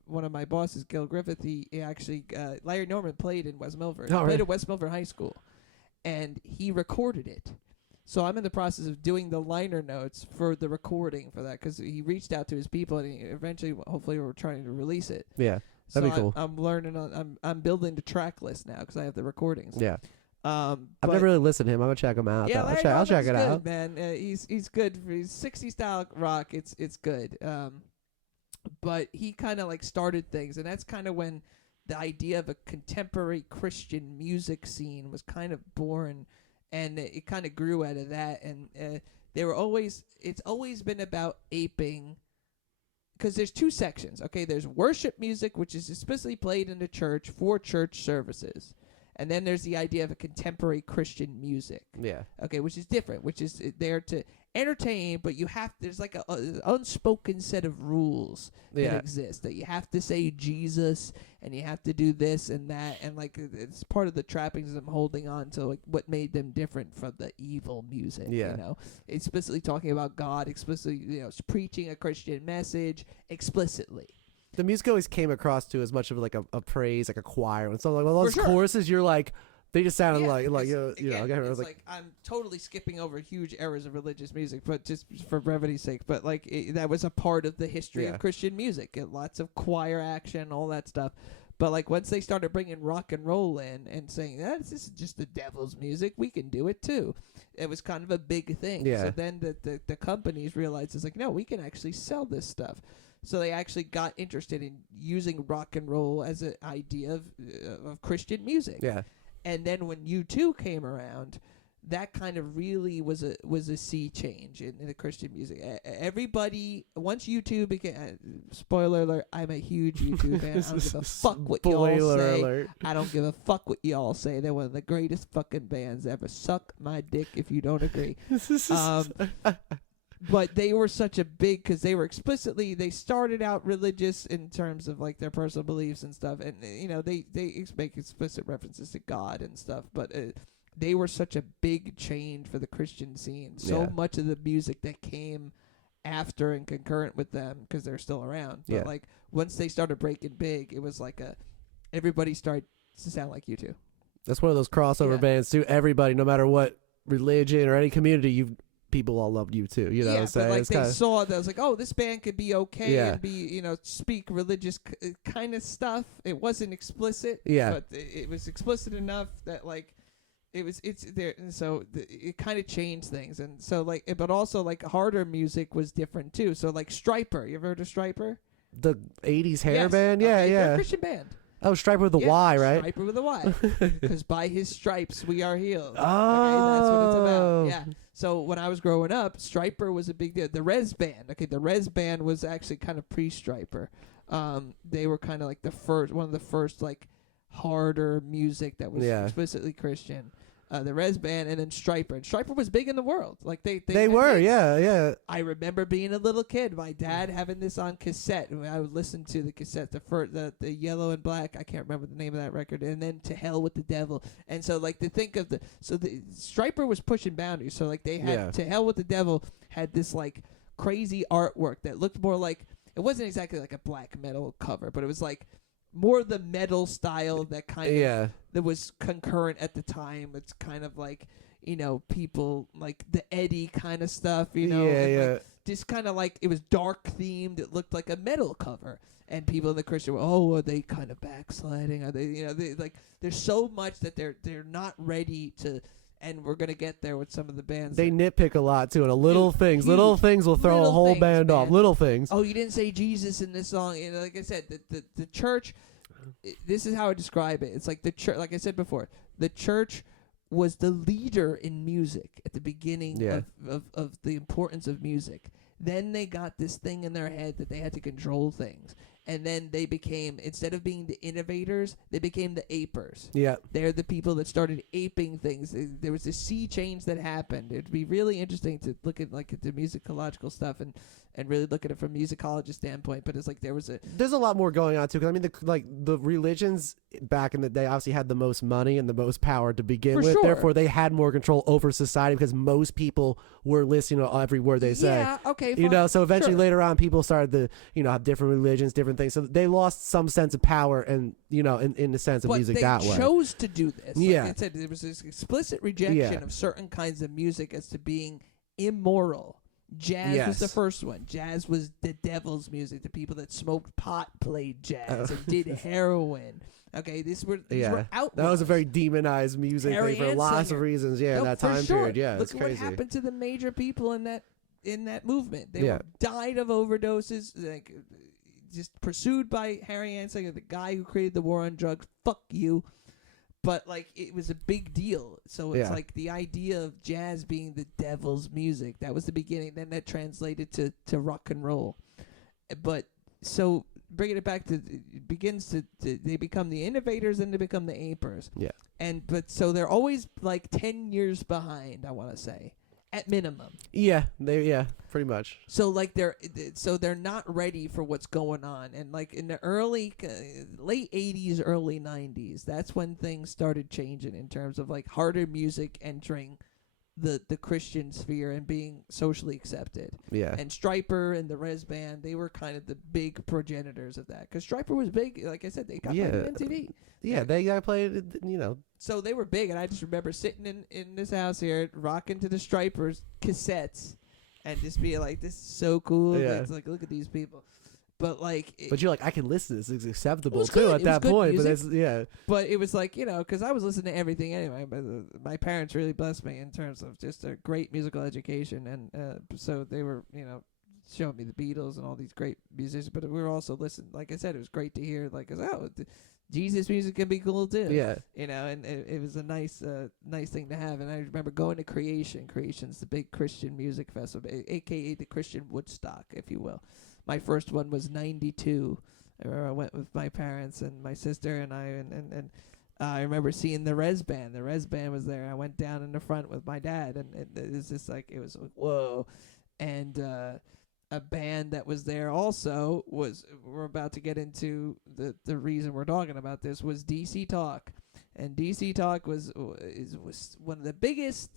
one of my bosses, Gil Griffith, he actually Larry Norman played in West Milford. He played at West Milford High School, and he recorded it. So I'm in the process of doing the liner notes for the recording for that because he reached out to his people and he eventually, hopefully, we're trying to release it. Yeah, that'd be cool. I'm learning I'm building the track list now because I have the recordings. Yeah. I've never really listened to him. I'm gonna check him out. Yeah, I'll check it out, man. He's good for his 60s style rock. It's good. But he kind of started things, and that's kind of when the idea of a contemporary Christian music scene was kind of born. And it kind of grew out of that, and it's always been about aping, because there's two sections, okay? There's worship music, which is especially played in the church for church services, and then there's the idea of a contemporary Christian music, okay, which is different, which is there to entertain, but there's like an unspoken set of rules that exist, that you have to say Jesus, and you have to do this and that, and it's part of the trappings of them holding on to what made them different from the evil music. Explicitly talking about God, explicitly preaching a Christian message explicitly. The music always came across to as much of a praise, like a choir, and so all those sure. choruses, you're like. They just sounded I'm totally skipping over huge eras of religious music, but just for brevity's sake. But that was a part of the history of Christian music. Lots of choir action, all that stuff. But once they started bringing rock and roll in and saying this is just the devil's music, we can do it too. It was kind of a big thing. Yeah. So then the companies realized it's no, we can actually sell this stuff. So they actually got interested in using rock and roll as an idea of Christian music. Yeah. And then when U2 came around, that kind of really was a sea change in the Christian music. Everybody, once U2 became, spoiler alert, I'm a huge U2 fan. I don't give a fuck what y'all say. Alert. I don't give a fuck what y'all say. They're one of the greatest fucking bands ever. Suck my dick if you don't agree. But they were such a big, because they were explicitly, they started out religious in terms of like their personal beliefs and stuff, and they make explicit references to God and stuff, but they were such a big change for the Christian scene. So much of the music that came after and concurrent with them, because they're still around, but like once they started breaking big, it was like everybody started to sound like U2. That's one of those crossover bands too. Everybody, no matter what religion or any community, people all loved you too. You know what I'm saying? But like it's they saw that, I was like, oh, this band could be okay and be, speak religious kind of stuff. It wasn't explicit, but it was explicit enough that like it's there. And so it kind of changed things. And so like, but also like harder music was different too. So like Stryper, you ever heard of Stryper? The 80s hair band? Yeah, they're a Christian band. Oh, Stryper with the Y, right? Stryper with a Y. Because by his stripes we are healed. Oh. Okay, that's what it's about. Yeah. So when I was growing up, Stryper was a big deal. The Rez Band. Okay, the Rez Band was actually kind of pre-Stryper. They were kind of like one of the first like harder music that was explicitly Christian. The Rez Band, and then Stryper. And Stryper was big in the world. Like they were, yeah. I remember being a little kid, my dad having this on cassette, and I would listen to the cassette, the yellow and black. I can't remember the name of that record. And then To Hell with the Devil. And so like to think of the Stryper was pushing boundaries. So like they had To Hell with the Devil had this like crazy artwork that looked more like, it wasn't exactly like a black metal cover, but it was like more the metal style that kind of that was concurrent at the time. It's kind of like, people like the Eddie kind of stuff, like just kind of like it was dark themed. It looked like a metal cover, and people in the Christian were, are they kind of backsliding? Are they, they like there's so much that they're not ready to. And we're gonna get there with some of the bands. They nitpick a lot too, and little things will throw a whole band off. Little things. Oh, you didn't say Jesus in this song. Like I said, the church. This is how I describe it. It's like the church. Like I said before, the church was the leader in music at the beginning of the importance of music. Then they got this thing in their head that they had to control things. And then they became, instead of being the innovators, they became the apers. Yeah. They're the people that started aping things. There was this sea change that happened. It'd be really interesting to look at like the musicological stuff and really look at it from a musicologist standpoint. But it's like there's a lot more going on too. Because I mean, the religions back in the day obviously had the most money and the most power to begin with. Sure. Therefore, they had more control over society because most people were listening to every word they say. Yeah. Okay. Fine. So eventually later on, people started to have different religions, different things. So they lost some sense of power and in the sense of music that way. But they chose to do this. Like I said, there was this explicit rejection of certain kinds of music as to being immoral. Jazz was the first one. Jazz was the devil's music. The people that smoked pot played jazz and did heroin. Okay, these were outlaws. That was a very demonized music thing for lots of reasons. Yeah, in that time period. Yeah, look it's crazy. What happened to the major people in that movement. They died of overdoses. Like, just pursued by Harry Anslinger, the guy who created the war on drugs. Fuck you. But like it was a big deal. So it's like the idea of jazz being the devil's music. That was the beginning. Then that translated to rock and roll. But so bringing it back to it begins to they become the innovators and they become the apers. Yeah. But so they're always like 10 years behind, I want to say. At minimum. Yeah, pretty much. So like they're not ready for what's going on, and like in the late 80s, early 90s, that's when things started changing in terms of like harder music entering the Christian sphere and being socially accepted. Yeah. And Stryper and the Rez Band, they were kind of the big progenitors of that because Stryper was big. Like I said, they got played on MTV. Yeah, they got played. So they were big, and I just remember sitting in this house here, rocking to the Strypers cassettes, and just being like, "This is so cool." Yeah. It's like, look at these people. But like, but you're like, I can listen. This is acceptable too at that point. Music, but it was like because I was listening to everything anyway. But my parents really blessed me in terms of just a great musical education, and so they were showing me the Beatles and all these great musicians. But we were also listening. Like I said, it was great to hear Jesus music can be cool too. Yeah, and it was a nice thing to have. And I remember going to Creation. Creation's the big Christian music festival, aka the Christian Woodstock, if you will. My first one was 92. I remember I went with my parents and my sister and I, and I remember seeing the Rez Band. The Rez Band was there. I went down in the front with my dad, and it was just like, it was like, whoa. And a band that was there also we're about to get into the reason we're talking about this, was DC Talk. And DC Talk was one of the biggest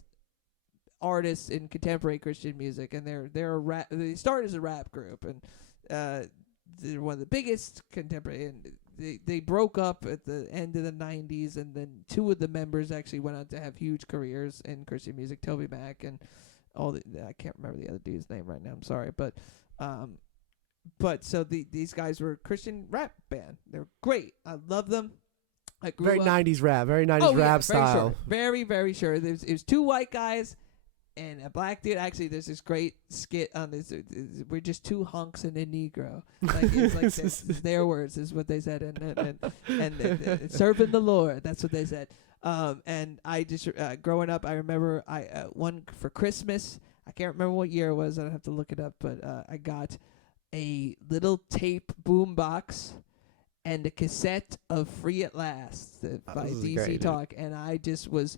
artists in contemporary Christian music, and they started as a rap group, and they're one of the biggest contemporary, and they broke up at the end of the 90s, and then two of the members actually went on to have huge careers in Christian music, Toby Mac and I can't remember the other dude's name right now, I'm sorry, but so these guys were a Christian rap band. They're great. I love them. I grew Very up 90s rap, very 90s rap style. Very, very sure. It was two white guys and a black dude. Actually, there's this great skit on this. We're just two hunks and a Negro. Like it's like this, their words is what they said, and serving the Lord. That's what they said. And I just growing up, I remember one for Christmas. I can't remember what year it was. I'd have to look it up, but I got a little tape boom box and a cassette of "Free at Last" by DC great, Talk, and I just was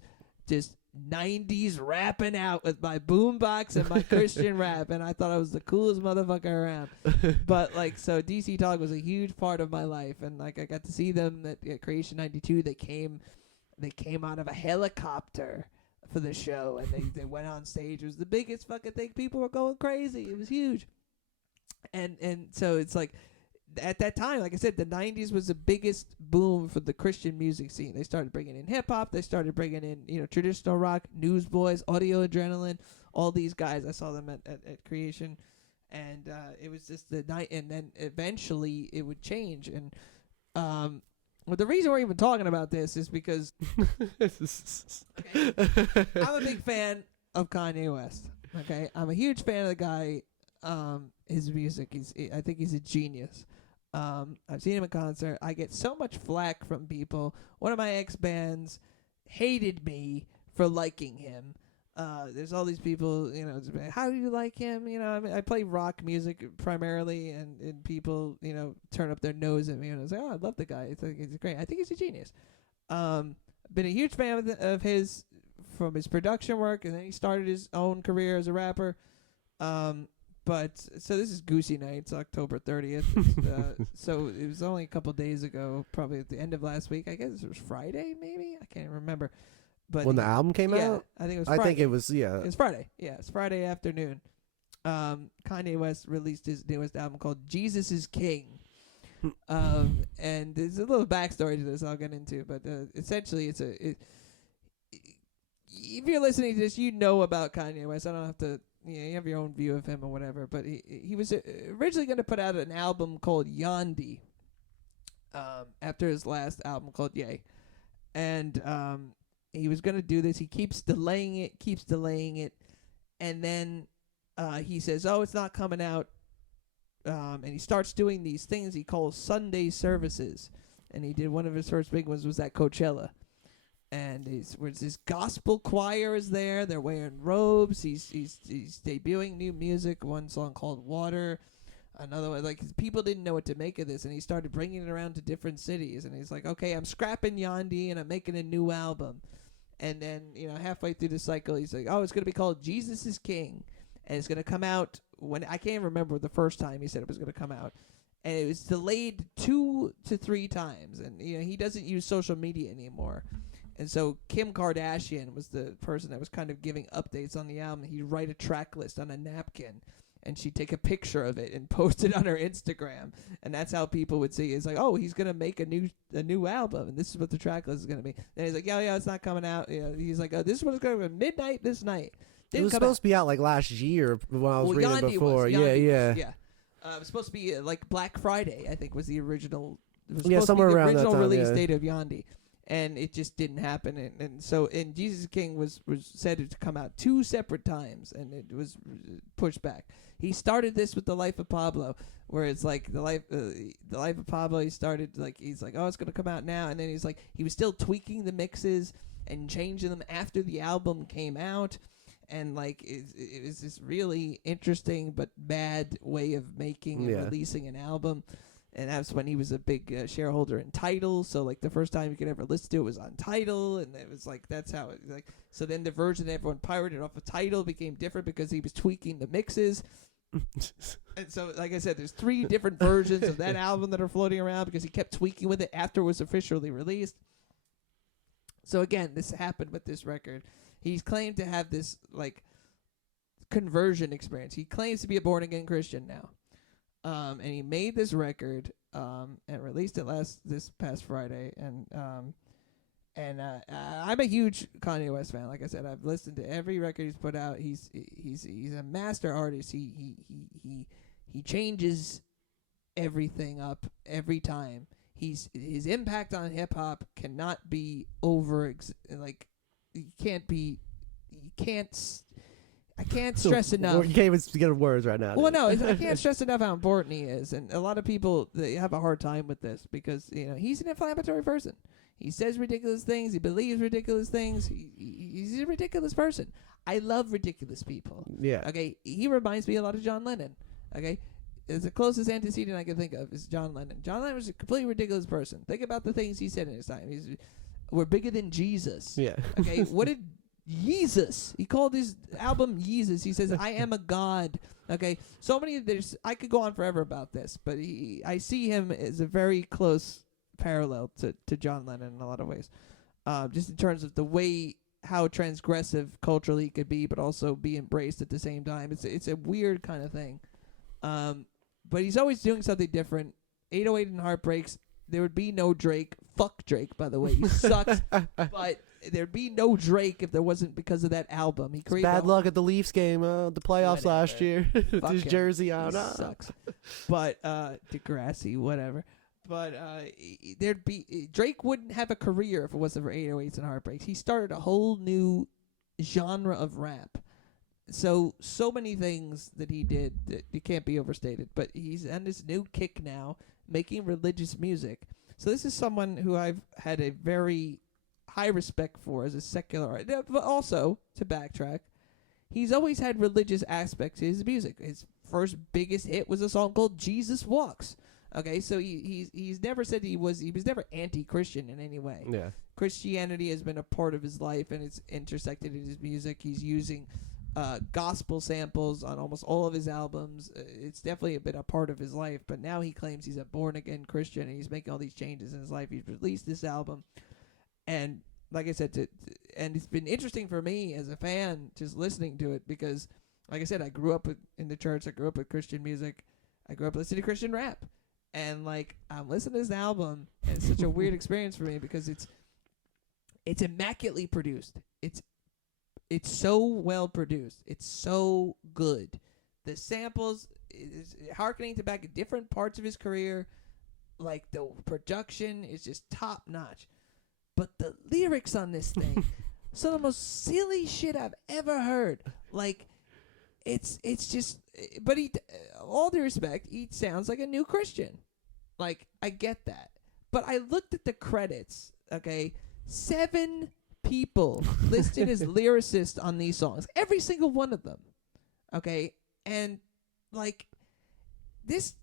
90s rapping out with my boombox and my Christian rap, and I thought I was the coolest motherfucker around. But like, so DC Talk was a huge part of my life, and like I got to see them at Creation 92. They came out of a helicopter for the show, and they went on stage. It was the biggest fucking thing. People were going crazy. It was huge, and so it's like, at that time, like I said, the 90s was the biggest boom for the Christian music scene. They started bringing in hip-hop. They started bringing in, traditional rock, Newsboys, Audio Adrenaline, all these guys. I saw them at Creation. And it was just the night. And then eventually it would change. And well, the reason we're even talking about this is because okay, I'm a big fan of Kanye West. Okay, I'm a huge fan of the guy. His music, I think he's a genius. I've seen him in concert. I get so much flack from people. One of my ex-bands hated me for liking him. There's all these people, how do you like him? I play rock music primarily, and people, turn up their nose at me, and I say, oh, I love the guy. I think he's great. I think he's a genius. Been a huge fan of his from his production work, and then he started his own career as a rapper. But so this is Goosey Night. It's October 30th. So it was only a couple days ago, probably at the end of last week. I guess it was Friday, maybe. I can't remember. But when the album came out, I think it was Friday. I think it was It was Friday. Yeah, it's Friday afternoon. Kanye West released his newest album called Jesus is King. And there's a little backstory to this I'll get into, but essentially if you're listening to this, you know about Kanye West. I don't have to. You have your own view of him or whatever, but he was originally going to put out an album called Yandi after his last album called Yay. And he was going to do this. He keeps delaying it, and then he says, oh, it's not coming out, and he starts doing these things he calls Sunday services, and he did one of his first big ones was at Coachella. And his gospel choir is there. They're wearing robes. He's debuting new music. One song called Water. Another one, like, people didn't know what to make of this, and he started bringing it around to different cities. And he's like, okay, I'm scrapping Yandi, and I'm making a new album. And then, halfway through the cycle, he's like, oh, it's going to be called Jesus is King. And it's going to come out when, I can't remember the first time he said it was going to come out. And it was delayed 2 to 3 times. And, he doesn't use social media anymore. And so Kim Kardashian was the person that was kind of giving updates on the album. He'd write a track list on a napkin, and she'd take a picture of it and post it on her Instagram. And that's how people would see it. It's like, oh, he's going to make a new album, and this is what the track list is going to be. Then he's like, yeah, it's not coming out. He's like, oh, this is what it's going to be midnight this night. It was supposed to be out like last year when I was reading Yandi before. Yeah. Yeah. It was supposed to be like Black Friday, I think, was the original. It was Yeah, supposed somewhere to be the around that original time, release yeah. date of Yandi. And it just didn't happen, and so Jesus King was said to come out 2 separate times, and it was pushed back. He started this with The Life of Pablo, where it's like the life of Pablo. He started he's like, oh, it's gonna come out now, and then he's like, he was still tweaking the mixes and changing them after the album came out, and it was this really interesting but bad way of making and releasing an album. And that's when he was a big shareholder in Tidal. So like the first time you could ever listen to it was on Tidal, and it was like that's how it like. So then the version that everyone pirated off of Tidal became different because he was tweaking the mixes. And so, like I said, there's 3 different versions of that album that are floating around because he kept tweaking with it after it was officially released. So again, this happened with this record. He's claimed to have this like conversion experience. He claims to be a born again Christian now. And he made this record and released it this past Friday. And I'm a huge Kanye West fan. Like I said, I've listened to every record he's put out. He's a master artist. He changes everything up every time. His impact on hip hop cannot be I can't stress enough. You can't even get words right now. Well, no, I can't stress enough how important he is, and a lot of people they have a hard time with this because he's an inflammatory person. He says ridiculous things. He believes ridiculous things. He's a ridiculous person. I love ridiculous people. Yeah. Okay. He reminds me a lot of John Lennon. Okay. It's the closest antecedent I can think of is John Lennon. John Lennon was a completely ridiculous person. Think about the things he said in his time. We're bigger than Jesus. Yeah. Okay. What did Jesus? He called his album Jesus. He says, "I am a god." Okay. So many. I could go on forever about this, but I see him as a very close parallel to John Lennon in a lot of ways, just in terms of the way how transgressive culturally he could be, but also be embraced at the same time. It's a weird kind of thing, but he's always doing something different. 808 and Heartbreaks. There would be no Drake. Fuck Drake, by the way. He sucks. But there'd be no Drake if there wasn't because of that album. He created bad luck at the Leafs game, the playoffs last year. His jersey on. Sucks. But Degrassi, whatever. But Drake wouldn't have a career if it wasn't for 808s and Heartbreaks. He started a whole new genre of rap. So many things that he did that it can't be overstated. But he's on this new kick now, making religious music. So this is someone who I've had a very high respect for as a secular artist. But also, to backtrack, he's always had religious aspects to his music. His first biggest hit was a song called Jesus Walks. Okay, so he's never said he was never anti-Christian in any way. Yeah. Christianity has been a part of his life, and it's intersected in his music. He's using gospel samples on almost all of his albums. It's definitely been a part of his life, but now he claims he's a born-again Christian, and he's making all these changes in his life. He's released this album, and like I said, and it's been interesting for me as a fan just listening to it because, like I said, I grew up in the church. I grew up with Christian music. I grew up listening to Christian rap. And, like, I'm listening to this album, and it's such a weird experience for me because it's immaculately produced. It's so well produced. It's so good. The samples is hearkening to back at different parts of his career. Like, the production is just top notch. But the lyrics on this thing, some of the most silly shit I've ever heard. Like, it's just, but all due respect, he sounds like a new Christian. Like, I get that. But I looked at the credits, okay? 7 people listed as lyricists on these songs. Every single one of them. Okay? And, like, this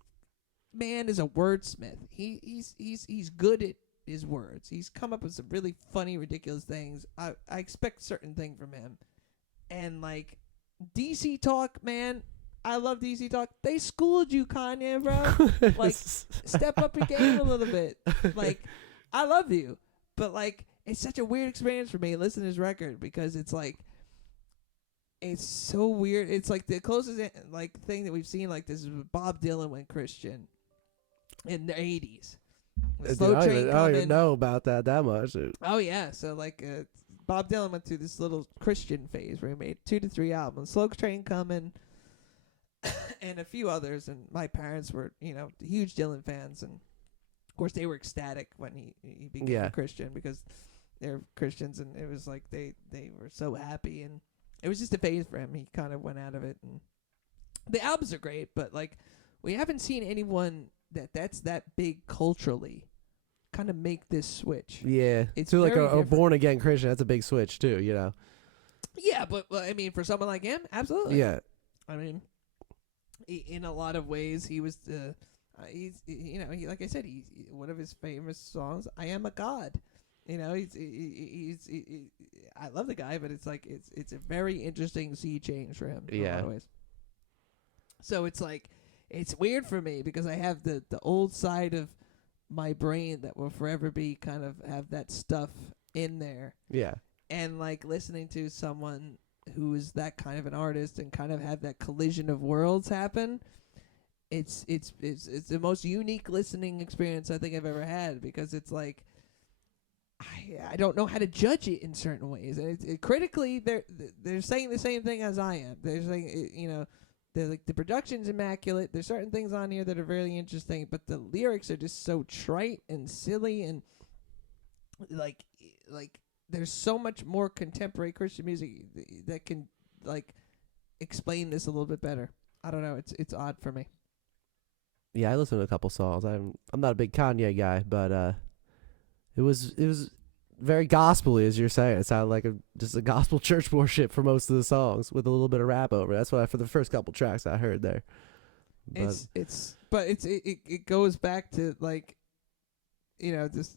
man is a wordsmith. He's good at his words. He's come up with some really funny, ridiculous things. I expect certain things from him. And, like, DC Talk, man, I love DC Talk. They schooled you, Kanye, bro. Like, step up your game a little bit. Like, I love you. But, like, it's such a weird experience for me listening to his record because it's, like, it's so weird. It's, like, the closest, like, thing that we've seen like this is when Bob Dylan went Christian in the 80s. I don't even know about that much. Oh, yeah. So, like, Bob Dylan went through this little Christian phase where he made 2 to 3 albums. Slow Train Coming. And a few others, and my parents were, huge Dylan fans, and of course they were ecstatic when he became a Christian because they're Christians, and it was like they were so happy, and it was just a phase for him. He kind of went out of it, and the albums are great, but like we haven't seen anyone that's that big culturally kind of make this switch. Yeah, it's so like a born again Christian. That's a big switch too, Yeah, but I mean, for someone like him, absolutely. Yeah, I mean. In a lot of ways, he was Like I said, one of his famous songs, "I Am a God." You know, I love the guy, but it's like it's a very interesting sea change for him in a lot of ways. So it's like it's weird for me because I have the old side of my brain that will forever be kind of have that stuff in there. Yeah. And like listening to someone who is that kind of an artist and kind of have that collision of worlds happen, it's the most unique listening experience I think I've ever had, because it's like I don't know how to judge it in certain ways, and critically they're saying the same thing as I am. They're saying they're like the production's immaculate. There's certain things on here that are very interesting, but the lyrics are just so trite and silly, and like there's so much more contemporary Christian music that can like explain this a little bit better. I don't know. It's odd for me. Yeah, I listened to a couple songs. I'm not a big Kanye guy, but it was very gospel-y, as you're saying. It sounded like just a gospel church worship for most of the songs with a little bit of rap over it. That's what for the first couple tracks I heard there. But it goes back to like,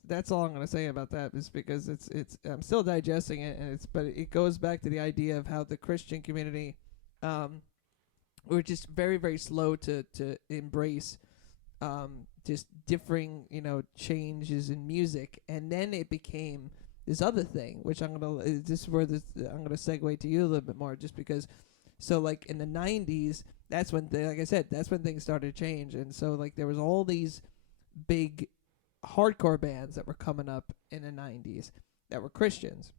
that's all I'm gonna say about that, is because it's I'm still digesting it, and but it goes back to the idea of how the Christian community, we're just very, very slow to embrace just differing, changes in music, and then it became this other thing, which I'm gonna segue to you a little bit more, just because. So like in the 90s, that's when that's when things started to change, and so like there was all these big hardcore bands that were coming up in the 90s that were Christians,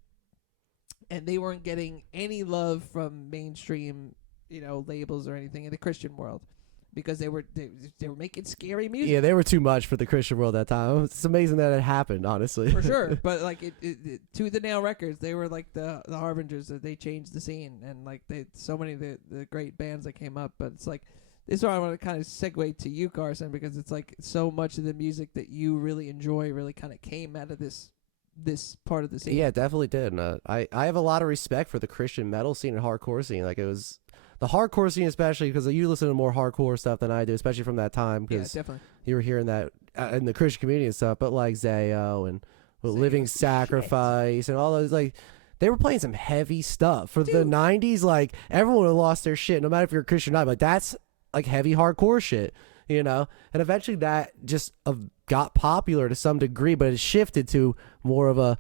and they weren't getting any love from mainstream labels or anything in the Christian world, because they were making scary music. Yeah, they were too much for the Christian world at that time. It's amazing that it happened, honestly. For sure. But like it To the Nail Records, they were like the harbingers that they changed the scene, and like so many of the great bands that came up. But it's like this is where I want to kind of segue to you, Carson, because it's like so much of the music that you really enjoy really kind of came out of this part of the scene. Yeah, it definitely did. And, I have a lot of respect for the Christian metal scene and hardcore scene. Like, it was the hardcore scene, especially because you listen to more hardcore stuff than I do, especially from that time. Yeah, Because definitely. you were hearing that in the Christian community and stuff. But like Zayo and Living Sacrifice and all those, like, they were playing some heavy stuff for the 90s. Like, everyone would have lost their shit, no matter if you're a Christian or not. Like, that's like heavy hardcore shit, And eventually that just got popular to some degree, but it shifted to more of a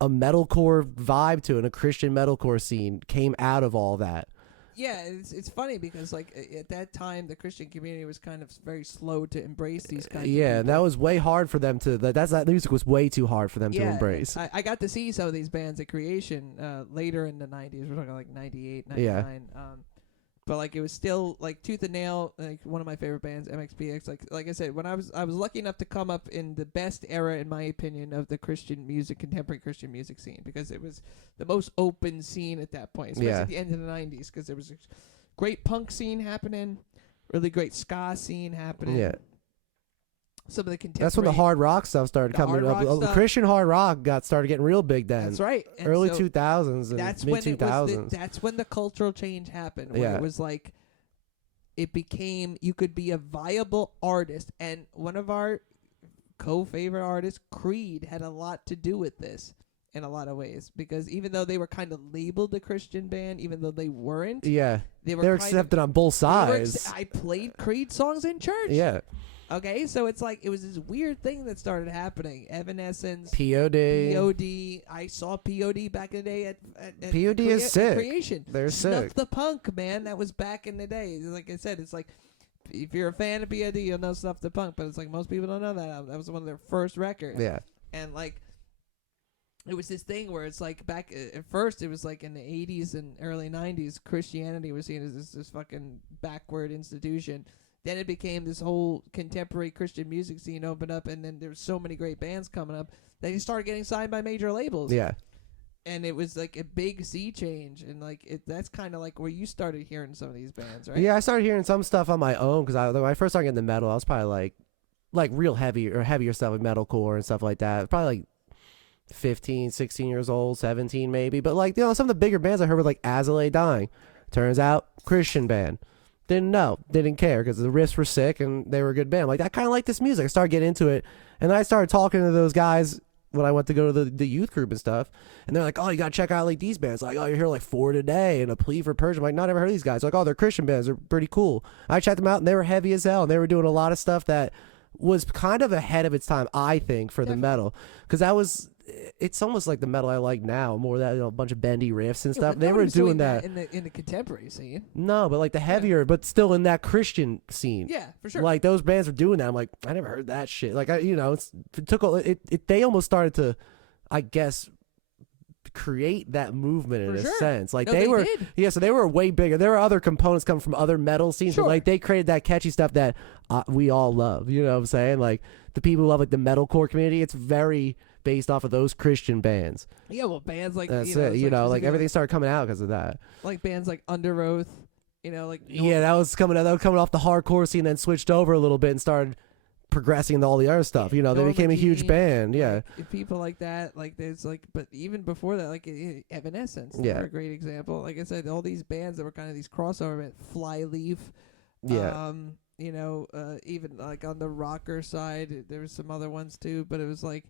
metalcore vibe to it, and a Christian metalcore scene came out of all that. Yeah, it's funny because like at that time the Christian community was kind of very slow to embrace these kinds of people. And that was way hard for them to. That music was way too hard for them to embrace. I got to see some of these bands at Creation later in the 90s. We're talking like 98, 99. But like it was still like tooth and nail, like one of my favorite bands, MXPX. Like I said, when I was lucky enough to come up in the best era, in my opinion, of the contemporary Christian music scene, because it was the most open scene at that point, especially at the end of the 90s, because there was a great punk scene happening, really great ska scene happening. Yeah. Some of the contemporary. That's when the hard rock stuff started coming up. Christian hard rock started getting real big then. That's right. And early so 2000s and mid 2000s. That's when the cultural change happened. Where it was like, it became, you could be a viable artist. And one of our co-favorite artists, Creed, had a lot to do with this in a lot of ways. Because even though they were kind of labeled a Christian band, even though they weren't. They were accepted on both sides. I played Creed songs in church. Yeah. Okay, so it's like it was this weird thing that started happening. Evanescence, POD. I saw POD back in the day at POD is sick. Creation. They're Snuff sick. the Punk, man. That was back in the day. Like I said, it's like if you're a fan of POD, you'll know Snuff the Punk. But it's like most people don't know that. That was one of their first records. Yeah. And like it was this thing where it's like back at first, it was like in the 80s and early 90s, Christianity was seen as this fucking backward institution. Then it became this whole contemporary Christian music scene opened up, and then there's so many great bands coming up that you started getting signed by major labels. Yeah. And it was like a big sea change, and like that's kind of like where you started hearing some of these bands, right? Yeah, I started hearing some stuff on my own because when I first started getting the metal, I was probably like real heavier stuff like metalcore and stuff like that. Probably like 15, 16 years old, 17 maybe. But like some of the bigger bands I heard were like As I Lay Dying. Turns out Christian band. didn't know, didn't care because the riffs were sick and they were a good band. Like I kind of like this music. I started getting into it, and then I started talking to those guys when I went to go to the youth group and stuff, and they're like, "Oh, you gotta check out like these bands." Like, "Oh, you're here like For Today and A Plea for Persia." I'm like, "No, I never heard of these guys." Like, "Oh, they're Christian bands. They're pretty cool." I checked them out, and they were heavy as hell, and they were doing a lot of stuff that was kind of ahead of its time, I think, for the metal, because that was. It's almost like the metal I like now, more that a bunch of bendy riffs and stuff. They were doing that in the contemporary scene. No, but like the heavier, but still in that Christian scene. Yeah, for sure. Like those bands were doing that. I'm like, I never heard that shit. Like they almost started to, I guess, create that movement in a sense. Like they were, did. So they were way bigger. There were other components coming from other metal scenes, but like they created that catchy stuff that we all love. You know what I'm saying? Like the people who love like the metalcore community, it's very based off of those Christian bands. Yeah, well, bands like that's it. You know, like everything started coming out because of that. Like bands like Under Oath. You know, like that was coming off the hardcore scene, then switched over a little bit and started progressing into all the other stuff. You know, they became a huge band. Yeah, like, people like that. Like there's like, but even before that, like Evanescence. Yeah, they're a great example. Like I said, all these bands that were kind of these crossover bands, Flyleaf. Yeah. You know, even like on the rocker side, there was some other ones too. But it was like.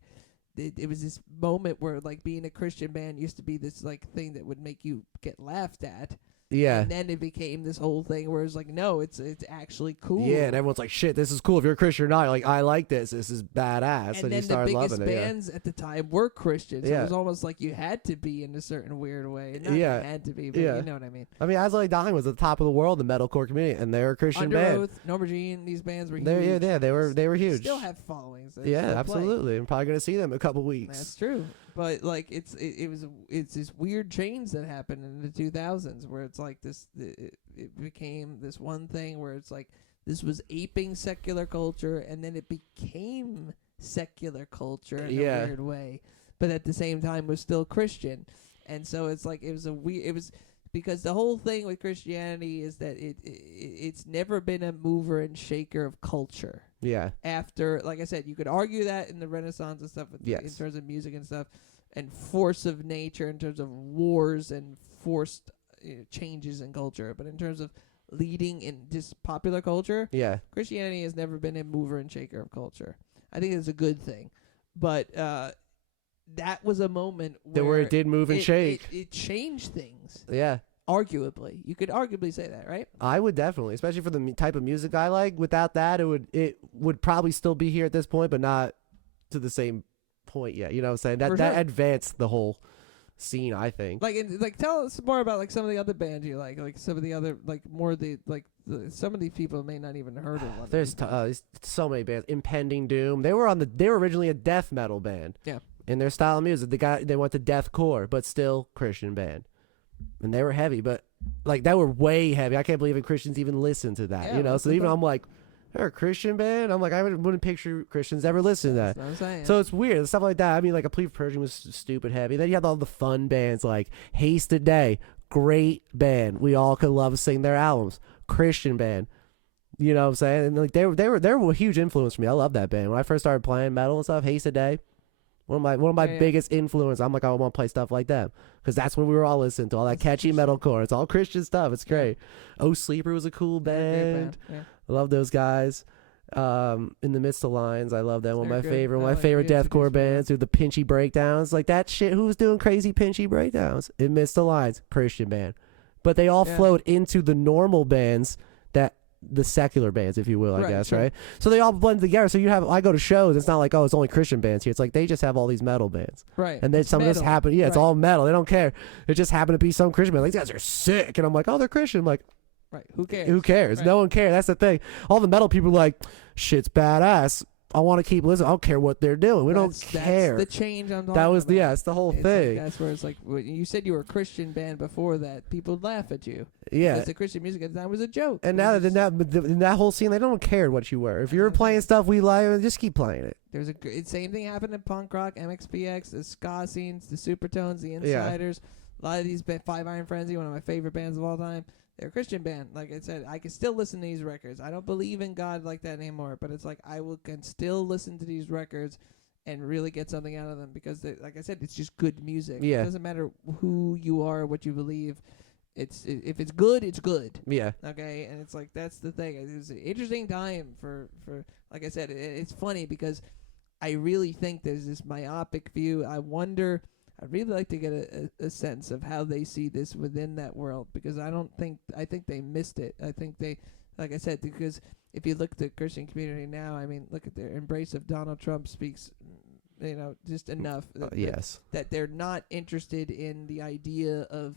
It was this moment where like being a Christian band used to be this like thing that would make you get laughed at. Yeah. And then it became this whole thing where it's like, no, it's actually cool. Yeah, and everyone's like, shit, this is cool. If you're a Christian or not, like, I like this. This is badass. And then you start the biggest loving it. bands at the time were Christians. Yeah. It was almost like you had to be in a certain weird way. Not Yeah. you had to be, but Yeah. you know what I mean. I mean, As I Lay Dying was at the top of the world, the metalcore community, and they're a Christian Under band. Oath, Norma Jean, these bands were huge. They were huge. Still have followings. They Yeah, still play. absolutely. I'm probably gonna see them in a couple weeks. That's true. But like it's this weird change that happened in the 2000s where it's like this it became this one thing where it's like this was aping secular culture and then it became secular culture in a weird way, but at the same time was still Christian. And so it's like it was because the whole thing with Christianity is that it's never been a mover and shaker of culture. Yeah. After, like I said, you could argue that in the Renaissance and stuff, in terms of music and stuff, and force of nature in terms of wars and forced changes in culture. But in terms of leading in just popular culture, Christianity has never been a mover and shaker of culture. I think it's a good thing. But that was a moment where it did move and shake. It changed things. Yeah. Arguably. You could arguably say that, right? I would definitely, especially for the type of music I like. Without that, it would probably still be here at this point, but not to the same point yet. You know what I'm saying? That advanced the whole scene, I think. Tell us more about like some of the other bands you like some of the other some of these people may not even heard of one. There's so many bands. Impending Doom. They were originally a death metal band. Yeah. In their style of music, they went to deathcore, but still Christian band. And they were heavy, but like they were way heavy. I can't believe Christians even listen to that. Yeah, so even I'm like, they're a Christian band. I'm like, I wouldn't picture Christians ever listening to that. That's what I'm saying. So it's weird stuff like that. I mean, like A Plea for Persia was stupid heavy. Then you had all the fun bands like Haste Today, great band. We all could love sing their albums. Christian band. You know what I'm saying? And like they were a huge influence for me. I love that band. When I first started playing metal and stuff, Haste Today. One of my biggest influence. I'm like, I want to play stuff like them because that's when we were all listening to all that catchy metalcore. It's all Christian stuff. It's great. Oh Sleeper was a cool band. Yeah. I love those guys. In the Midst of Lines, I love them. One of my favorite Music deathcore bands do the pinchy breakdowns like that shit. Who was doing crazy pinchy breakdowns in Midst of Lines? Christian band, but they all flowed into the normal bands that. The secular bands, if you will, I guess, right? So they all blend together. So I go to shows. It's not like, oh, it's only Christian bands here. It's like they just have all these metal bands, right? And then some of this happened. Yeah, it's all metal. They don't care. It just happened to be some Christian band. Like, these guys are sick, and I'm like, oh, they're Christian. I'm like, right? Who cares? Who cares? Right. No one cares. That's the thing. All the metal people are like, shit's badass. I want to keep listening. I don't care what they're doing. We don't care. That's the change I'm talking about. That was it's the whole thing. That's where it's like you said you were a Christian band before that. People laugh at you. Yeah, because the Christian music at the time was a joke. And now in that whole scene, they don't care what you were. If you're playing stuff we like, just keep playing it. There's same thing happened in punk rock, MXPX, the ska scenes, the Supertones, the Insiders. A lot of these Five Iron Frenzy, one of my favorite bands of all time. They're a Christian band. Like I said, I can still listen to these records. I don't believe in God like that anymore, but it's like can still listen to these records and really get something out of them because, like I said, it's just good music. Yeah. It doesn't matter who you are, what you believe. if it's good, it's good. Yeah. Okay, and it's like that's the thing. It was an interesting time for like I said. It's funny because I really think there's this myopic view. I wonder. I'd really like to get a sense of how they see this within that world, because I think they missed it. I think they, like I said, because if you look at the Christian community now, I mean, look at their embrace of Donald Trump speaks, just enough that they're not interested in the idea of,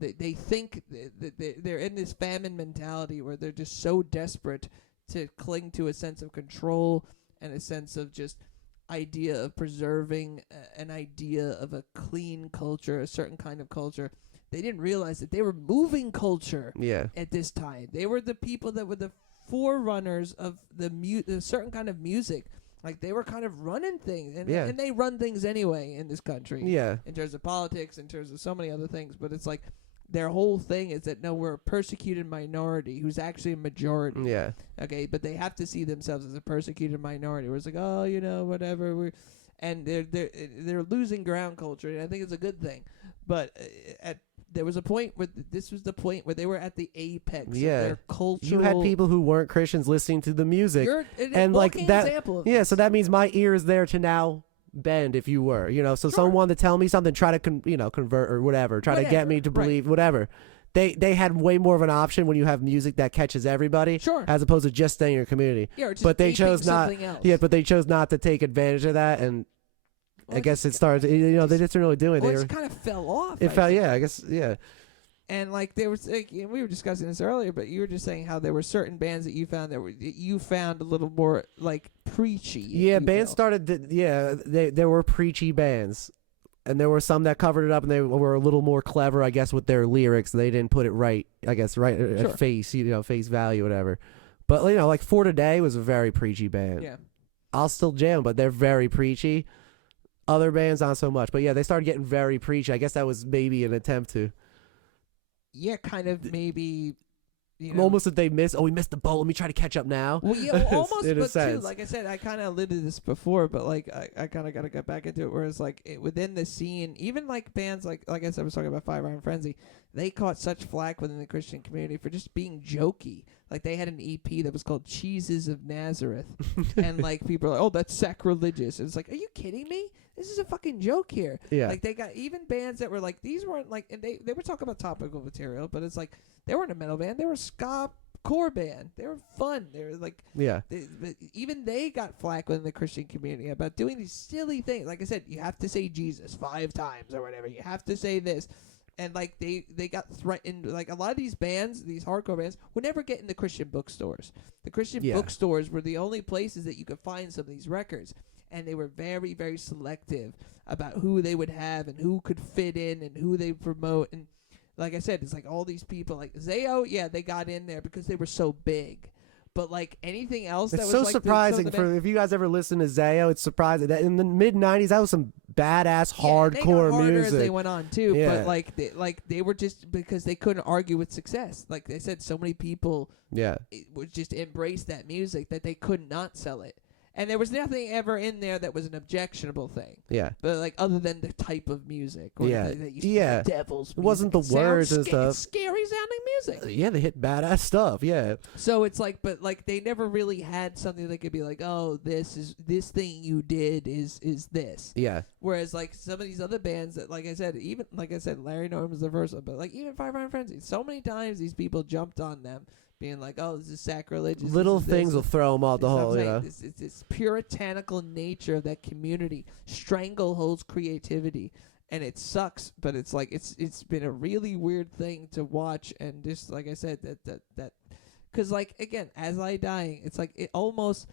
they think that they're in this famine mentality where they're just so desperate to cling to a sense of control and a sense of just idea of preserving an idea of a clean culture, a certain kind of culture. They didn't realize that they were moving culture at this time. They were the people that were the forerunners of the certain kind of music. Like, they were kind of running things, and they run things anyway in this country. Yeah. In terms of politics, in terms of so many other things. But it's like, their whole thing is that, no, we're a persecuted minority who's actually a majority. Yeah. Okay, but they have to see themselves as a persecuted minority. Where it's like, oh, whatever. And they're losing ground culture, and I think it's a good thing. But there was a point where this was the point where they were at the apex of their cultural. You had people who weren't Christians listening to the music, and like that. Example of yeah, this. so that means my ear is there to now bend, if you were, so someone wanted to tell me something, try to convert or whatever, to get me to believe whatever. They had way more of an option when you have music that catches everybody, as opposed to just staying in your community. But they chose not. Else. Yeah, but they chose not to take advantage of that, and I guess it started. They just didn't really do it. It just kind of fell off. It fell. Yeah, I guess. Yeah. And like there was, we were discussing this earlier, but you were just saying how there were certain bands that you found that you found a little more like preachy. Yeah, bands started. There were preachy bands, and there were some that covered it up, and they were a little more clever, I guess, with their lyrics. They didn't put it right, I guess, at face, face value, whatever. But like For Today was a very preachy band. Yeah, I'll still jam, but they're very preachy. Other bands not so much, but yeah, they started getting very preachy. I guess that was maybe an attempt to. Yeah, kind of maybe. Almost that they missed. Oh, we missed the boat. Let me try to catch up now. Well, yeah, almost. In a but sense. too, like I said, I kind of alluded to this before, but like I kind of got to get back into it. Whereas like within the scene, even like bands like I said, I was talking about Five Iron Frenzy, they caught such flack within the Christian community for just being jokey. Like they had an EP that was called Cheeses of Nazareth, and like people are like, oh, that's sacrilegious. And it's like, are you kidding me? This is a fucking joke here. Yeah. Like they got even bands that were like, these weren't like, and they were talking about topical material, but it's like they weren't a metal band. They were a ska core band. They were fun. They were like, but even they got flack within the Christian community about doing these silly things. Like I said, you have to say Jesus 5 times or whatever. You have to say this. And like they got threatened. Like a lot of these bands, these hardcore bands, would never get in the Christian bookstores. The Christian bookstores were the only places that you could find some of these records. And they were very, very selective about who they would have and who could fit in and who they promote. And like I said, it's like all these people, like Zayo, they got in there because they were so big. But like anything else, it's that so was like surprising for if you guys ever listen to Zayo. It's surprising that in the mid '90s that was some badass hardcore they got harder music. As they went on too, Yeah. but like they were just because they couldn't argue with success. Like they said, so many people would just embrace that music that they could not sell it. And there was nothing ever in there that was an objectionable thing. Yeah. But like other than the type of music. Or Yeah. The devil's music. It wasn't the words and stuff. Scary sounding music. Yeah, they hit badass stuff. Yeah. So it's like, but like they never really had something that could be like, oh, this thing you did is this. Yeah. Whereas like some of these other bands that, like I said, Larry Norman was the first one, but like even Five Iron Frenzy, so many times these people jumped on them. Being like, oh, this is sacrilegious. Little things will throw them off the whole, This puritanical nature of that community strangleholds creativity, and it sucks. But it's like it's been a really weird thing to watch, and just like I said, that because like again, As I Dying, it's like it almost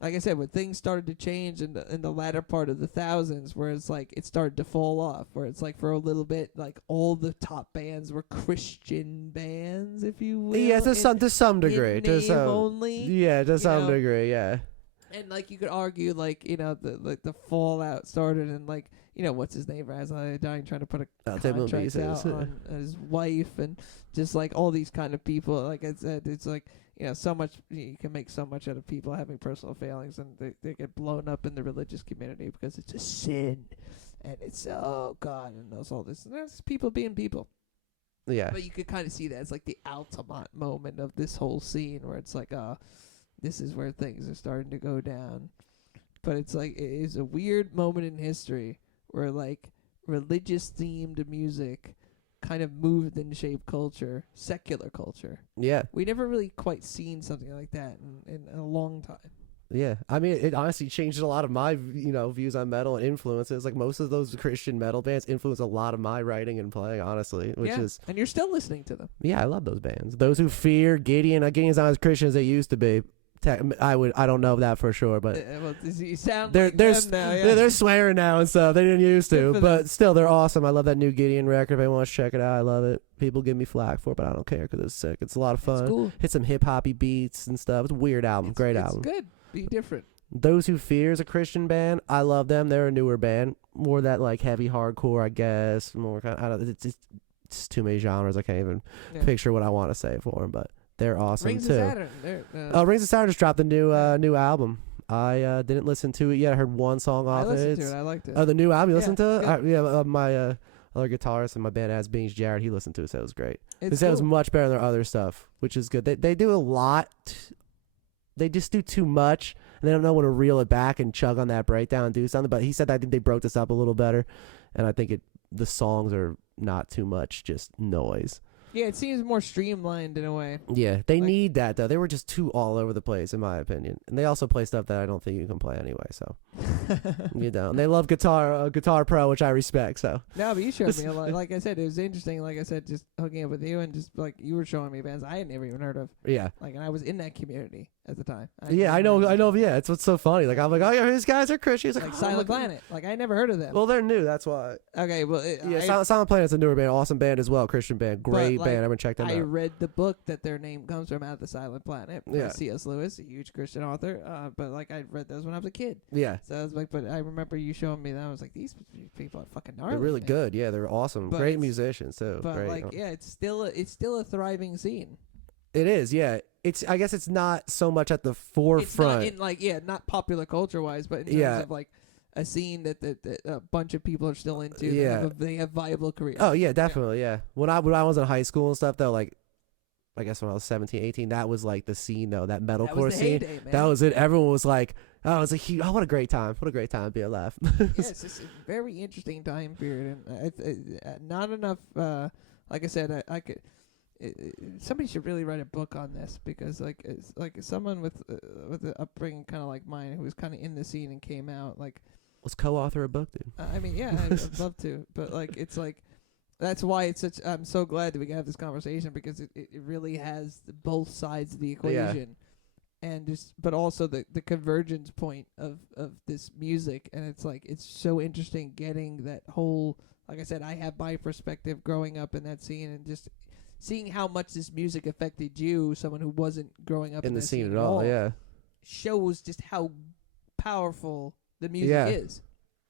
like I said, when things started to change in the latter part of the thousands, where it's like it started to fall off, where it's like for a little bit, like all the top bands were Christian bands, if you will. Yeah, to some degree, to some degree, yeah. And like you could argue, like the fallout started, and like what's his name, As I Dying, trying to put a contract out on his wife, and just like all these kind of people. Like I said, it's like. So much you can make so much out of people having personal failings, and they get blown up in the religious community because it's a sin, and it's oh God, and there's all this, and that's people being people. Yeah. But you could kind of see that it's like the ultimate moment of this whole scene where it's like, this is where things are starting to go down. But it's like, it is a weird moment in history where like religious themed music kind of moved and shaped culture, secular culture. Yeah. We never really quite seen something like that in a long time. Yeah, I mean, it honestly changed a lot of my, views on metal and influences. Like most of those Christian metal bands influence a lot of my writing and playing, honestly. Which is, and you're still listening to them. yeah, I love those bands. Those Who Fear, Gideon. Gideon's not as Christian as they used to be. I don't know that for sure, but Well, you sound they're like them now. Yeah. they're swearing now and stuff. They didn't used Good to, for but them. still, they're awesome. I love that new Gideon record. If anyone wants to check it out, I love it. People give me flack for it, but I don't care because it's sick. It's a lot of fun. It's cool. Hit some hip hoppy beats and stuff. It's a weird album. Great album. It's good. Be different. Those Who Fear is a Christian band. I love them. They're a newer band, more that like heavy hardcore, I guess. More kind. I don't. It's too many genres. I can't even picture what I want to say for them, but they're awesome Rings too. of Saturn. Rings of Saturn just dropped a new album. I didn't listen to it yet. I heard one song off it. I listened to it. I liked it. Oh, the new album. You listened to it's it? My other guitarist in my band, as Beans Jared, he listened to it. Said it was great. He It's said it was cool. much better than their other stuff, which is good. They do a lot. They just do too much, and they don't know when to reel it back and chug on that breakdown and do something. But he said that I think they broke this up a little better, and I think the songs are not too much, just noise. Yeah, it seems more streamlined in a way. Yeah, they Like- need that though. They were just too all over the place, in my opinion. And they also play stuff that I don't think you can play anyway. So and they love Guitar Pro, which I respect. So No, but you showed me a lot. Like I said, it was interesting. Like I said, just hooking up with you and just like you were showing me bands I had never even heard of. yeah. Like, and I was in that community at the time. Yeah, I know. Yeah, it's what's so funny. Like I'm like, oh yeah, these guys are Christians. Like Silent Planet. Like I never heard of them. Well, they're new. That's why. Okay, well, Silent Planet's a newer band, awesome band as well, Christian band, great like, band. Everyone check them I out. read the book that their name comes from, Out of the Silent Planet. By Yeah. C.S. Lewis, a huge Christian author. But like I read those when I was a kid. Yeah, So I was like, but I remember you showing me that. I was like, these people are fucking gnarly. they're really man. good. Yeah, they're awesome, But great it's- musicians too. But Great. like, yeah, it's still a thriving scene. It is. Yeah, I guess it's not so much at the forefront. It's not in not popular culture wise, but in terms Yeah. of like a scene that a bunch of people are still into. Yeah. They have viable careers. Oh yeah, definitely. Yeah. When I was in high school and stuff though, like I guess when I was 17, 18, that was like the scene though, that that metalcore was the scene. heyday, man. That was it. Everyone was like, "Oh, it's a huge. Oh, what a great time! What a great time to be alive." Yeah, it's just a very interesting time period, and not enough. Like I said, I could. Somebody should really write a book on this because, like, it's like someone with an upbringing kind of like mine, who was kind of in the scene and came out. Like, Let's co-author a book, dude. I mean, yeah, I'd love to, but like, it's like that's why it's such. I'm so glad that we can have this conversation because it really has both sides of the equation. And just, but also the convergence point of this music, and it's like it's so interesting getting that whole. Like I said, I have my perspective growing up in that scene, and just seeing how much this music affected you, someone who wasn't growing up in In the that scene at all, yeah, shows just how powerful the music Yeah. is,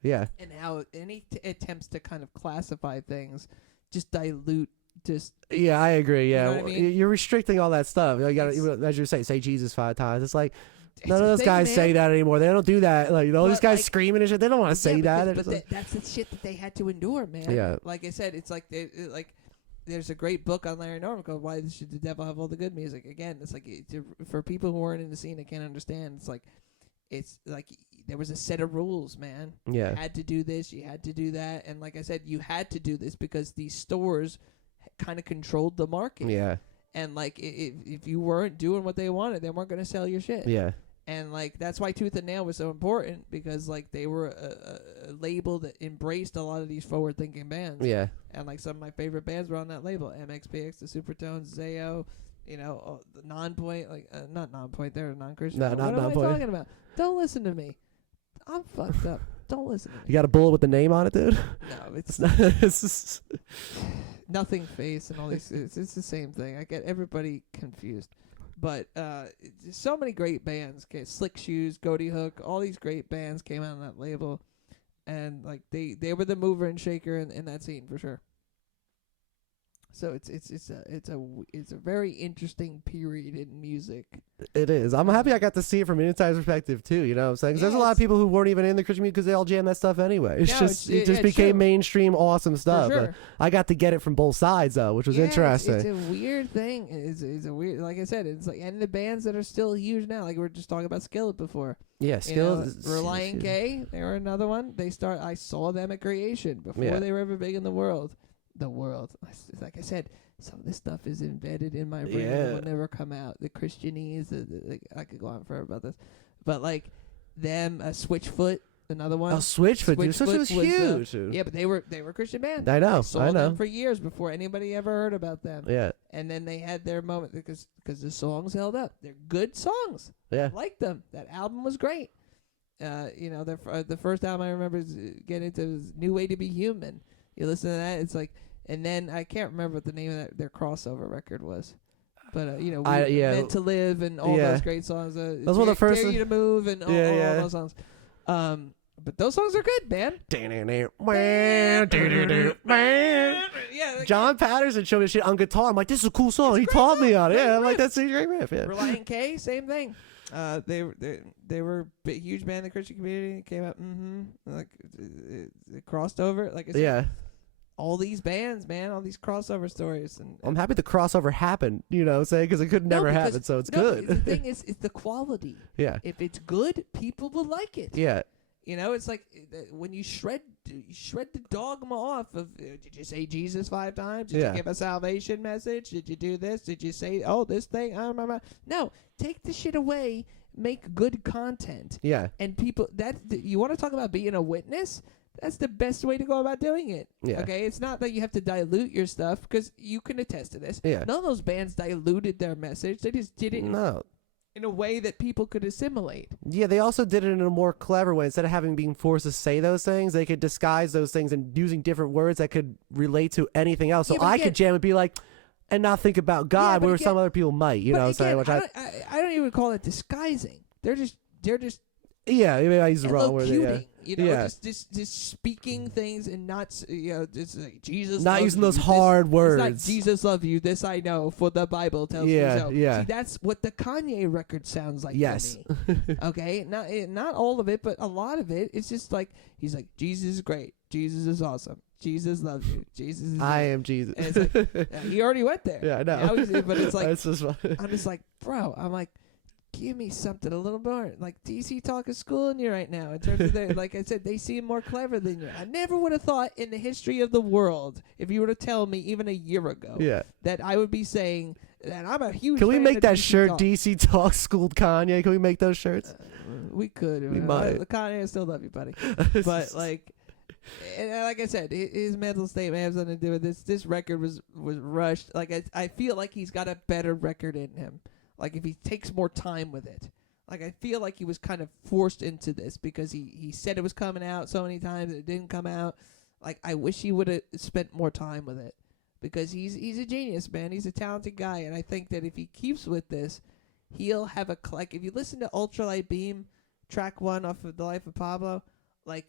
yeah, and how any attempts to kind of classify things just dilute. Just yeah. I agree. Yeah, know what I mean? You're restricting all that stuff. You got It's- to, as you say Jesus 5 times. It's like it's none of a those thing, guys man. say that anymore. They don't do that. Like all these But, guys like- screaming and shit. They don't want to say that. They're But just like- that's the shit that they had to endure, man. Yeah. Like I said, it's like there's a great book on Larry Norman called "Why Should the Devil Have All the Good Music?" Again, it's like for people who weren't in the scene and can't understand. It's like there was a set of rules, man. Yeah. You had to do this, you had to do that, and like I said, you had to do this because these stores kind of controlled the market. Yeah. And like if you weren't doing what they wanted, they weren't going to sell your shit. Yeah. And like that's why Tooth and Nail was so important because like they were a label that embraced a lot of these forward-thinking bands. Yeah. And like some of my favorite bands were on that label: MXPX, the Supertones, Zayo, the Non-Point, like not Non-Point, they're non-Christian. No, What not am I Non-Point. talking about? Don't listen to me. I'm fucked up. Don't listen to You me. got a bullet with the name on it, dude. No, It's it's not. It's just, Nothing Face and all these. It's the same thing. I get everybody confused. But so many great bands. Okay, Slick Shoes, Goaty Hook, all these great bands came out on that label, and like they were the mover and shaker in that scene for sure. So it's a very interesting period in music. It is. I'm happy I got to see it from an insider's perspective too. You know what I'm saying? 'Cause there's a lot of it's- people who weren't even in the Christian music because they all jam that stuff anyway. It's No, just it's- it just yeah, became true. mainstream awesome stuff. sure. I got to get it from both sides though, which was Yeah, interesting. It's a weird thing. It's a weird, like I said, it's like, and the bands that are still huge now, like we were just talking about Skillet before. Yeah, You skills. know, Reliant K, they were another one. I saw them at Creation before Yeah. they were ever big in the world. Like I said, some of this stuff is embedded in my brain and will never come out. The Christianese, I could go on forever about this, but like them, Switchfoot, another one. Oh, Switchfoot, dude. Switchfoot was huge. Yeah, but they were Christian band. I know. Saw them for years before anybody ever heard about them. Yeah. And then they had their moment because the songs held up. They're good songs. Yeah. I liked them. That album was great. You know, the first album I remember is getting into was New Way to Be Human. You listen to that, it's like, and then I can't remember what the name of their crossover record was. But you know, Meant to Live and all those great songs. Those were the first. Dare You to Move and all those songs. But those songs are good, man. Yeah, John Patterson showed me shit on guitar. I'm like, this is a cool song. He taught me on it. Yeah, I'm like, that's a great riff. Yeah. Reliant K, same thing. They were a huge band in the Christian community. Came up, like it crossed over. Like I said, Yeah. all these bands, man, all these crossover stories. And I'm happy the crossover happened, you know what I'm saying? Because it could never happen, so it's good. The thing is, it's the quality. Yeah. If it's good, people will like it. Yeah. You know, it's like when you shred the dogma off of, did you say Jesus 5 times? Did you give a salvation message? Did you do this? Did you say, this thing? No, take the shit away. Make good content. Yeah. And people, you want to talk about being a witness? That's the best way to go about doing it. Yeah. Okay? It's not that you have to dilute your stuff, because you can attest to this. Yeah. None of those bands diluted their message. They just did it in a way that people could assimilate. Yeah, they also did it in a more clever way. Instead of having being forced to say those things, they could disguise those things and using different words that could relate to anything else. So I could jam and be like, and not think about God, where some other people might. You know what I'm saying? Which I don't even call it disguising. They're just yeah, maybe I use the wrong word. Yeah. You know, just speaking things and not, just like Jesus. Not using those hard words. It's not Jesus love you. This I know, for the Bible tells me so. Yeah. See, that's what the Kanye record sounds like. Yes. To me. Okay, not all of it, but a lot of it. It's just like he's like, Jesus is great. Jesus is awesome. Jesus loves you. Jesus is I am Jesus. And it's like, he already went there. Yeah, I know. But it's like, That's just I'm just like, bro. I'm like, give me something a little more. Like, DC Talk is schooling you right now in terms of their, like I said, they seem more clever than you. I never would have thought in the history of the world, if you were to tell me even a year ago, that I would be saying that I'm a huge. Can we fan make of that DC shirt? Talk. DC Talk schooled Kanye. Can we make those shirts? We could. We might. Kanye, I still love you, buddy. But like. And like I said, his mental state may have something to do with this. This record was rushed. Like I feel like he's got a better record in him. Like if he takes more time with it. Like I feel like he was kind of forced into this because he said it was coming out so many times and it didn't come out. Like I wish he would have spent more time with it because he's a genius, man. He's a talented guy, and I think that if he keeps with this, he'll have like if you listen to Ultralight Beam, track 1 off of The Life of Pablo, like.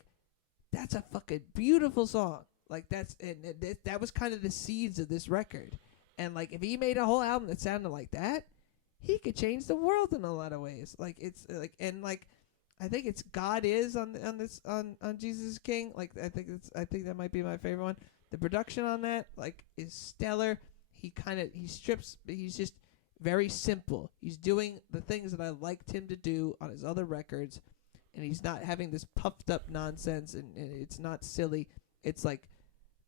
That's a fucking beautiful song. Like that was kind of the seeds of this record. And like if he made a whole album that sounded like that, he could change the world in a lot of ways. Like it's like and like I think it's God Is on Jesus is King. Like I think that might be my favorite one. The production on that like is stellar. He strips. He's just very simple. He's doing the things that I liked him to do on his other records. And he's not having this puffed up nonsense, and it's not silly. It's like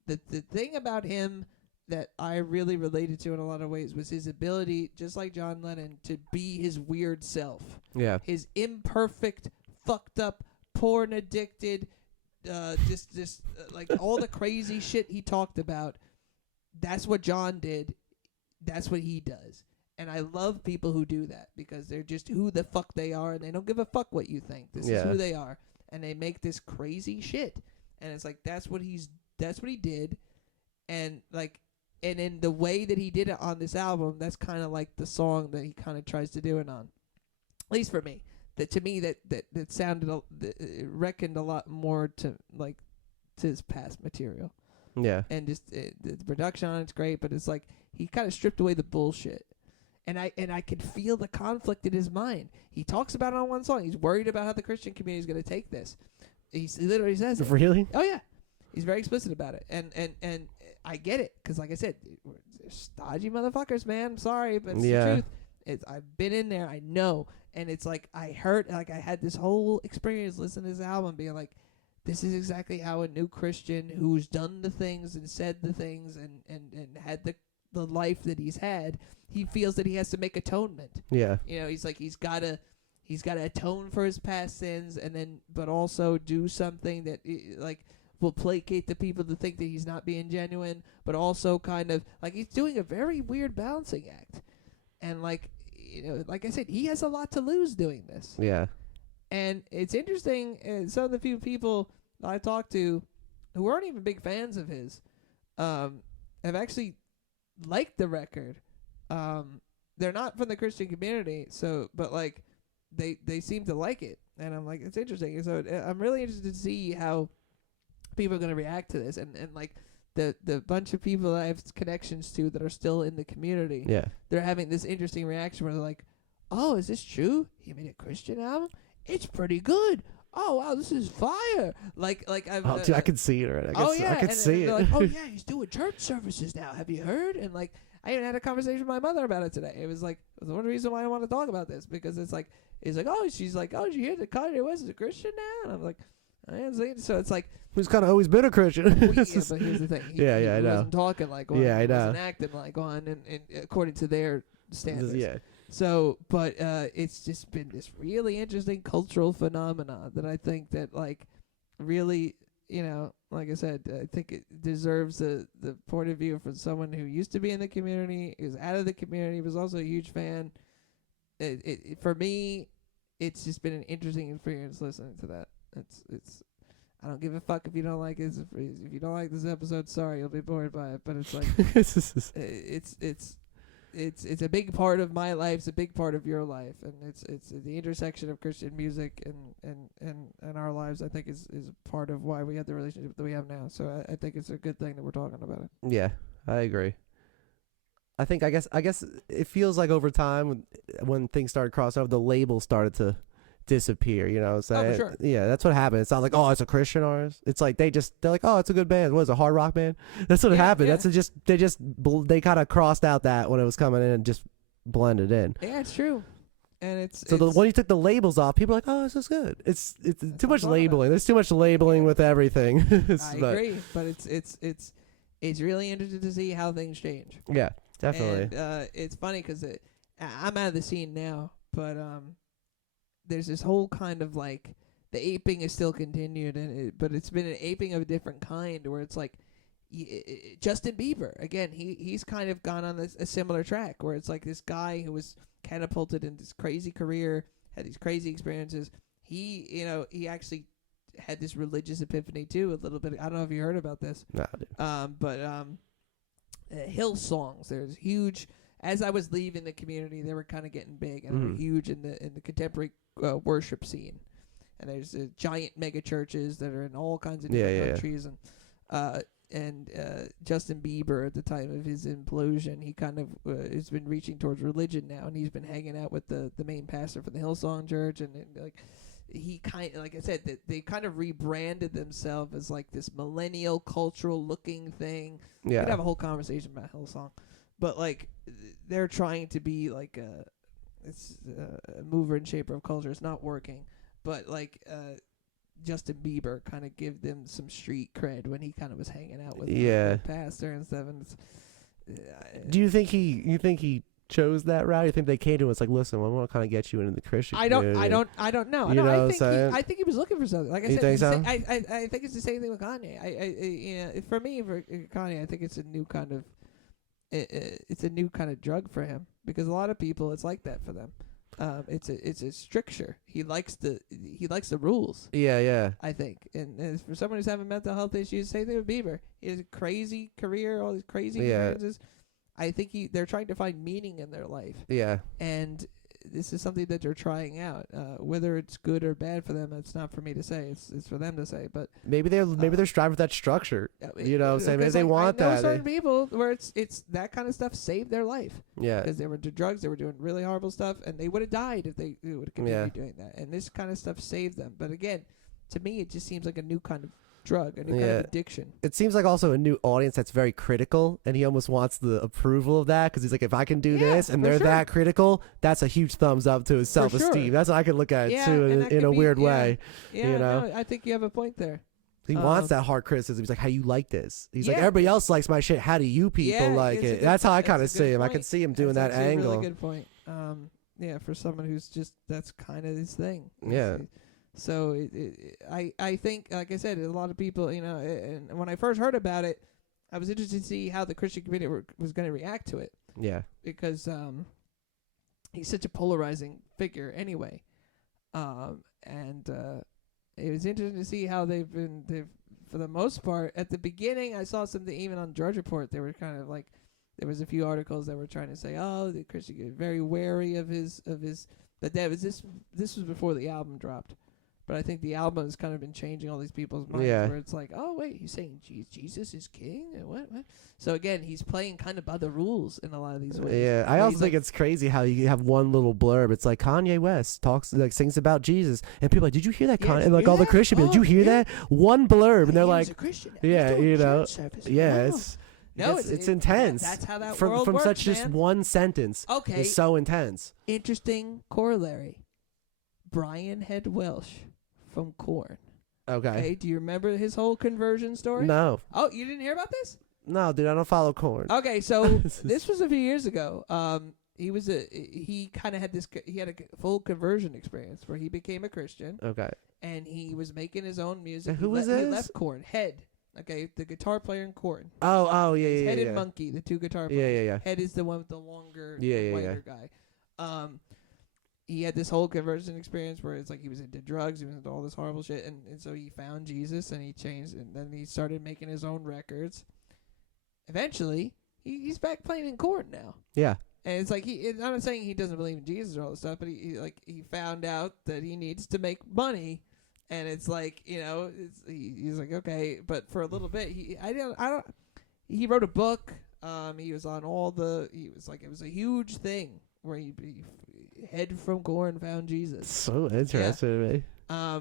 the thing about him that I really related to in a lot of ways was his ability, just like John Lennon, to be his weird self. Yeah. His imperfect, fucked up, porn addicted, just like all the crazy shit he talked about. That's what John did. That's what he does. And I love people who do that because they're just who the fuck they are, and they don't give a fuck what you think. This is who they are, and they make this crazy shit. And it's like that's what he did, and like, and in the way that he did it on this album, that's kind of like the song that he kind of tries to do it on. At least for me, that sounded it reckoned a lot more to his past material. Yeah. and just the production on it's great, but it's like he kind of stripped away the bullshit. And I could feel the conflict in his mind. He talks about it on one song. He's worried about how the Christian community is going to take this. He literally says it. Really? Oh yeah, he's very explicit about it, and I get it, because like I said, they're stodgy motherfuckers, man. I'm sorry, but it's the truth. I've been in there. I know, and it's like I had this whole experience listening to this album, being like, this is exactly how a new Christian who's done the things and said the things and had the life that he's had, he feels that he has to make atonement. Yeah. You know, he's like he's got to atone for his past sins, and then but also do something that like will placate the people to think that he's not being genuine, but also kind of like he's doing a very weird balancing act. And like, you know, like I said, he has a lot to lose doing this. Yeah. And it's interesting, some of the few people I talked to who weren't even big fans of his have actually liked the record. They're not from the Christian community, so but like they seem to like it, and I'm like, it's interesting. And so I'm really interested to see how people are going to react to this, and like the bunch of people that I have connections to that are still in the community. Yeah. They're having this interesting reaction where they're like, "Oh, is this true? He made a Christian album? It's pretty good. Oh wow, this is fire!" Like I've. Dude, I can see it already. I can see it. They're like, "Oh yeah, he's doing church services now. Have you heard?" And like, I even had a conversation with my mother about it today. It was like, it was one reason why I want to talk about this, because it's like, he's like, "Oh," she's like, "Oh, did you hear that Kanye West is a Christian now?" And I'm like, I am saying, so it's like, Who's kind of always been a Christian. yeah, but here's the thing. He I know. wasn't talking like one. Yeah, I he know. wasn't acting like one, and according to their standards. Yeah. So, but it's just been this really interesting cultural phenomenon that I think that, like, really, you know, like I said, I think it deserves the point of view from someone who used to be in the community, is out of the community, was also a huge fan. For me, it's just been an interesting experience listening to that. It's. I don't give a fuck if you don't like it. If you don't like this episode, sorry, you'll be bored by it. But it's like, it's a big part of my life. It's a big part of your life, and it's the intersection of Christian music and our lives. I think is part of why we have the relationship that we have now. So I think it's a good thing that we're talking about it. Yeah, I agree. I guess it feels like over time when things started crossing over, the label started to disappear, you know what I'm saying? Oh, for sure. Yeah, that's what happened. It's not like, oh, it's a Christian artist. It's like they're like, oh, it's a good band. What is it, a hard rock band? That's what happened. Yeah. They kind of crossed out that when it was coming in and just blended in. Yeah, it's true. And when you took the labels off, people are like, oh, this is good. It's too much labeling. There's too much labeling with everything. I agree, but it's really interesting to see how things change. Yeah, definitely. And it's funny because I'm out of the scene now, but there's this whole kind of like the aping is still continued, but it's been an aping of a different kind, where it's like Justin Bieber again. He's kind of gone on a similar track, where it's like this guy who was catapulted in this crazy career, had these crazy experiences. He actually had this religious epiphany too, a little bit. I don't know if you heard about this. No, dude. Hillsongs. There's huge. As I was leaving the community, they were kind of getting big, and they were huge in the contemporary worship scene. And there's giant mega churches that are in all kinds of different countries. And Justin Bieber, at the time of his implosion, he kind of has been reaching towards religion now, and he's been hanging out with the main pastor for the Hillsong Church, and like he kind of, like I said, they kind of rebranded themselves as like this millennial cultural looking thing. Yeah, we could have a whole conversation about Hillsong. But like, they're trying to be like a mover and shaper of culture. It's not working. But like, Justin Bieber kind of give them some street cred when he kind of was hanging out with the pastor and stuff. And do you think he chose that route? You think they came to us like, listen, we want to kind of get you into the Christian community? I don't know. I think he was looking for something. Like I said, think so? I think it's the same thing with Kanye. For Kanye, I think it's a new kind of. It's a new kind of drug for him, because a lot of people, it's like that for them. It's a stricture. He likes the rules. Yeah. I think, and for someone who's having mental health issues, same thing with Bieber. He has a crazy career, all these crazy experiences. I think they're trying to find meaning in their life. Yeah. And this is something that they're trying out. Whether it's good or bad for them, it's not for me to say. It's for them to say. But maybe they're striving for that structure. You know, saying maybe because, they like, want I know that. certain people where it's that kind of stuff saved their life. Yeah. Because they were into drugs, they were doing really horrible stuff, and they would have died if they would have continued doing that. And this kind of stuff saved them. But again, to me, it just seems like a new kind of drug, a new kind of addiction. It seems like also a new audience that's very critical, and he almost wants the approval of that because he's like, if I can do this and they're that critical, that's a huge thumbs up to his self-esteem. That's what I can look at it too in a weird way. Yeah, you know? no, I think you have a point there. He wants that hard criticism. He's like, how you like this? He's like, everybody else likes my shit. How do you people like it? That's how I kind of see him. I can see him doing that angle. That's a really good point. Yeah, for someone who's just, that's kind of his thing. Yeah. So I think, like I said, a lot of people, you know, and when I first heard about it, I was interested to see how the Christian community was going to react to it. Yeah. Because he's such a polarizing figure anyway. And it was interesting to see how they've for the most part, at the beginning, I saw something even on Drudge Report. They were kind of like, there was a few articles that were trying to say, oh, the Christian is very wary of his, but that was this was before the album dropped. But I think the album has kind of been changing all these people's minds where it's like, oh, wait, he's saying Jesus is king? And what? So, again, he's playing kind of by the rules in a lot of these ways. Yeah, I also think it's crazy how you have one little blurb. It's like Kanye West sings about Jesus. And people are like, did you hear that? Kanye? And like all the Christian people, did you hear that? One blurb. And they're like, a Christian. Yeah, you know. Yeah, wow. it's intense. That's how that from world works, such man. just one sentence. Okay. It's so intense. Interesting corollary. Brian Head Welsh from Korn. Okay. Do you remember his whole conversion story? No. Oh, you didn't hear about this? No, dude, I don't follow Korn. Okay, so this was a few years ago. He kind of had he had a full conversion experience where he became a Christian. Okay. And he was making his own music. And who was this? He left Korn. Head. Okay, the guitar player in Korn. Oh, yeah. Head and Monkey, the two guitar players. Yeah. Head is the one with the longer, whiter guy. He had this whole conversion experience where it's like he was into drugs, he was into all this horrible shit, and so he found Jesus and he changed, and then he started making his own records. Eventually, he's back playing in Korn now. Yeah. And it's like I'm not saying he doesn't believe in Jesus or all this stuff, but he found out that he needs to make money, and it's like, you know, he's like, okay, but for a little bit he wrote a book. He was on it was a huge thing where he Head from Korn found Jesus. So interesting to me.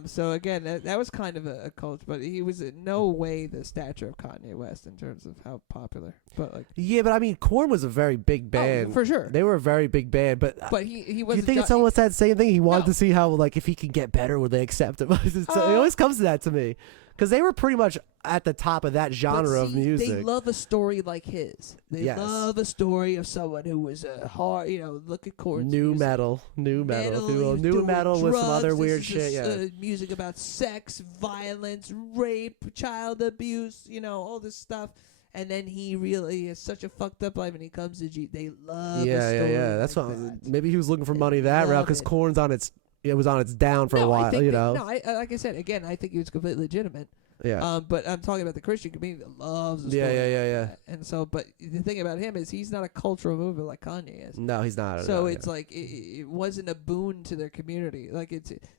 So again, that was kind of a cult, but he was in no way the stature of Kanye West in terms of how popular. But like, yeah, but I mean, Korn was a very big band. Oh, for sure. They were a very big band, but he was. You think it's almost that same thing? He wanted to see how, like, if he can get better, would they accept him? It always comes to that to me, because they were pretty much at the top of that genre of music. They love a story like his. They love a story of someone who was a hard, look at Korn's new music. metal, new metal with some other weird shit. Music about sex, violence, rape, child abuse, all this stuff. And then he really has such a fucked up life, and he comes to They love a story. Yeah. That's like what. that. Maybe he was looking for money that route, because Korn's it was on its down for a while. Like I said, again, I think he was completely legitimate. Yeah. But I'm talking about the Christian community that loves the story. Yeah. And so, but the thing about him is he's not a cultural mover like Kanye is. No, he's not. So it's like it wasn't a boon to their community. Like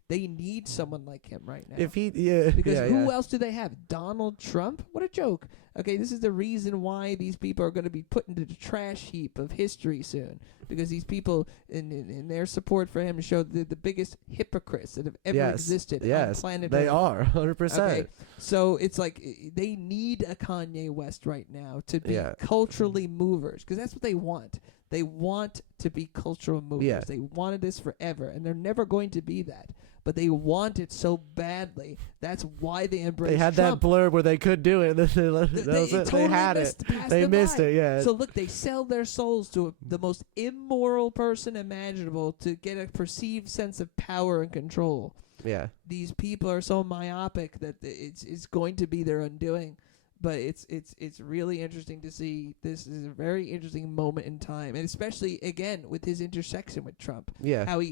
they need someone like him right now. Because who else do they have? Donald Trump? What a joke. Okay, this is the reason why these people are going to be put into the trash heap of history soon. Because these people, in their support for him, show the biggest hypocrites that have ever existed on planet Earth. They are, 100%. Okay, so it's like they need a Kanye West right now to be culturally movers, because that's what they want. They want to be cultural movers. Yeah. They wanted this forever, and they're never going to be that. But they want it so badly. That's why they embraced They had Trump. that blurb where they could do it. They had it. They missed it, yeah. So look, they sell their souls to the most immoral person imaginable to get a perceived sense of power and control. Yeah. These people are so myopic that it's going to be their undoing. But it's really interesting to see. This is a very interesting moment in time, and especially again with his intersection with Trump. Yeah. How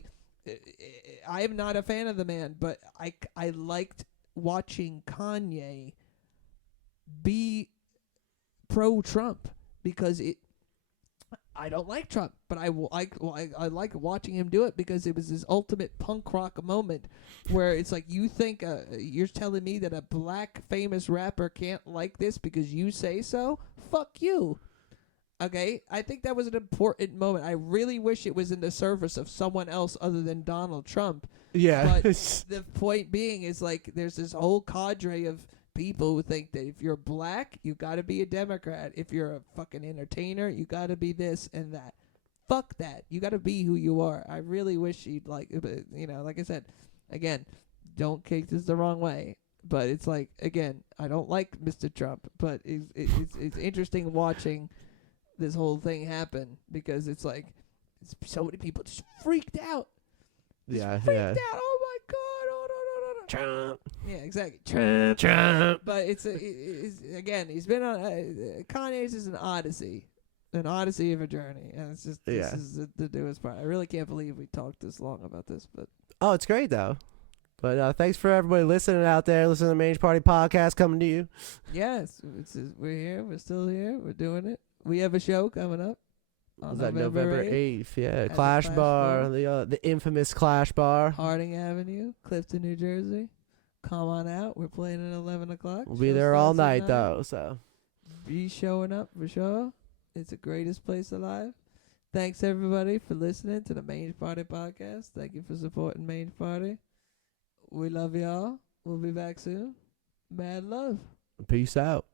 I am not a fan of the man, but I liked watching Kanye be pro-Trump, because I don't like Trump, but I like watching him do it because it was his ultimate punk rock moment where it's like, you think you're telling me that a black famous rapper can't like this because you say so? Fuck you. Okay? I think that was an important moment. I really wish it was in the service of someone else other than Donald Trump. Yeah. But the point being is, like, there's this whole cadre of people who think that if you're black, you gotta be a Democrat. If you're a fucking entertainer, you gotta be this and that. Fuck that. You gotta be who you are. I really wish he'd, like, like I said, again, don't take this the wrong way. But it's like, again, I don't like Mr. Trump, but it's interesting watching this whole thing happen because it's like so many people just freaked out. Yeah. Freaked out. Oh my God. Oh no. Trump. Yeah, exactly. Trump. But it's again, he's been on Kanye's is an odyssey of a journey, and it's just this is the newest part. I really can't believe we talked this long about this, but Oh, it's great though. But thanks for everybody listening out there. Listen to the Mange Party podcast coming to you. yes, we're here. We're still here. We're doing it. We have a show coming up. On Was that November 8th? Yeah, At the Clash Clash Bar, Bar. the infamous Clash Bar. Harding Avenue, Clifton, New Jersey. Come on out. We're playing at 11 o'clock. We'll be Show there all starts at night 9. though. So Be showing up for sure. It's the greatest place alive. Thanks everybody for listening to the Mange Party podcast. Thank you for supporting Mange Party. We love y'all. We'll be back soon. Mad love. peace out.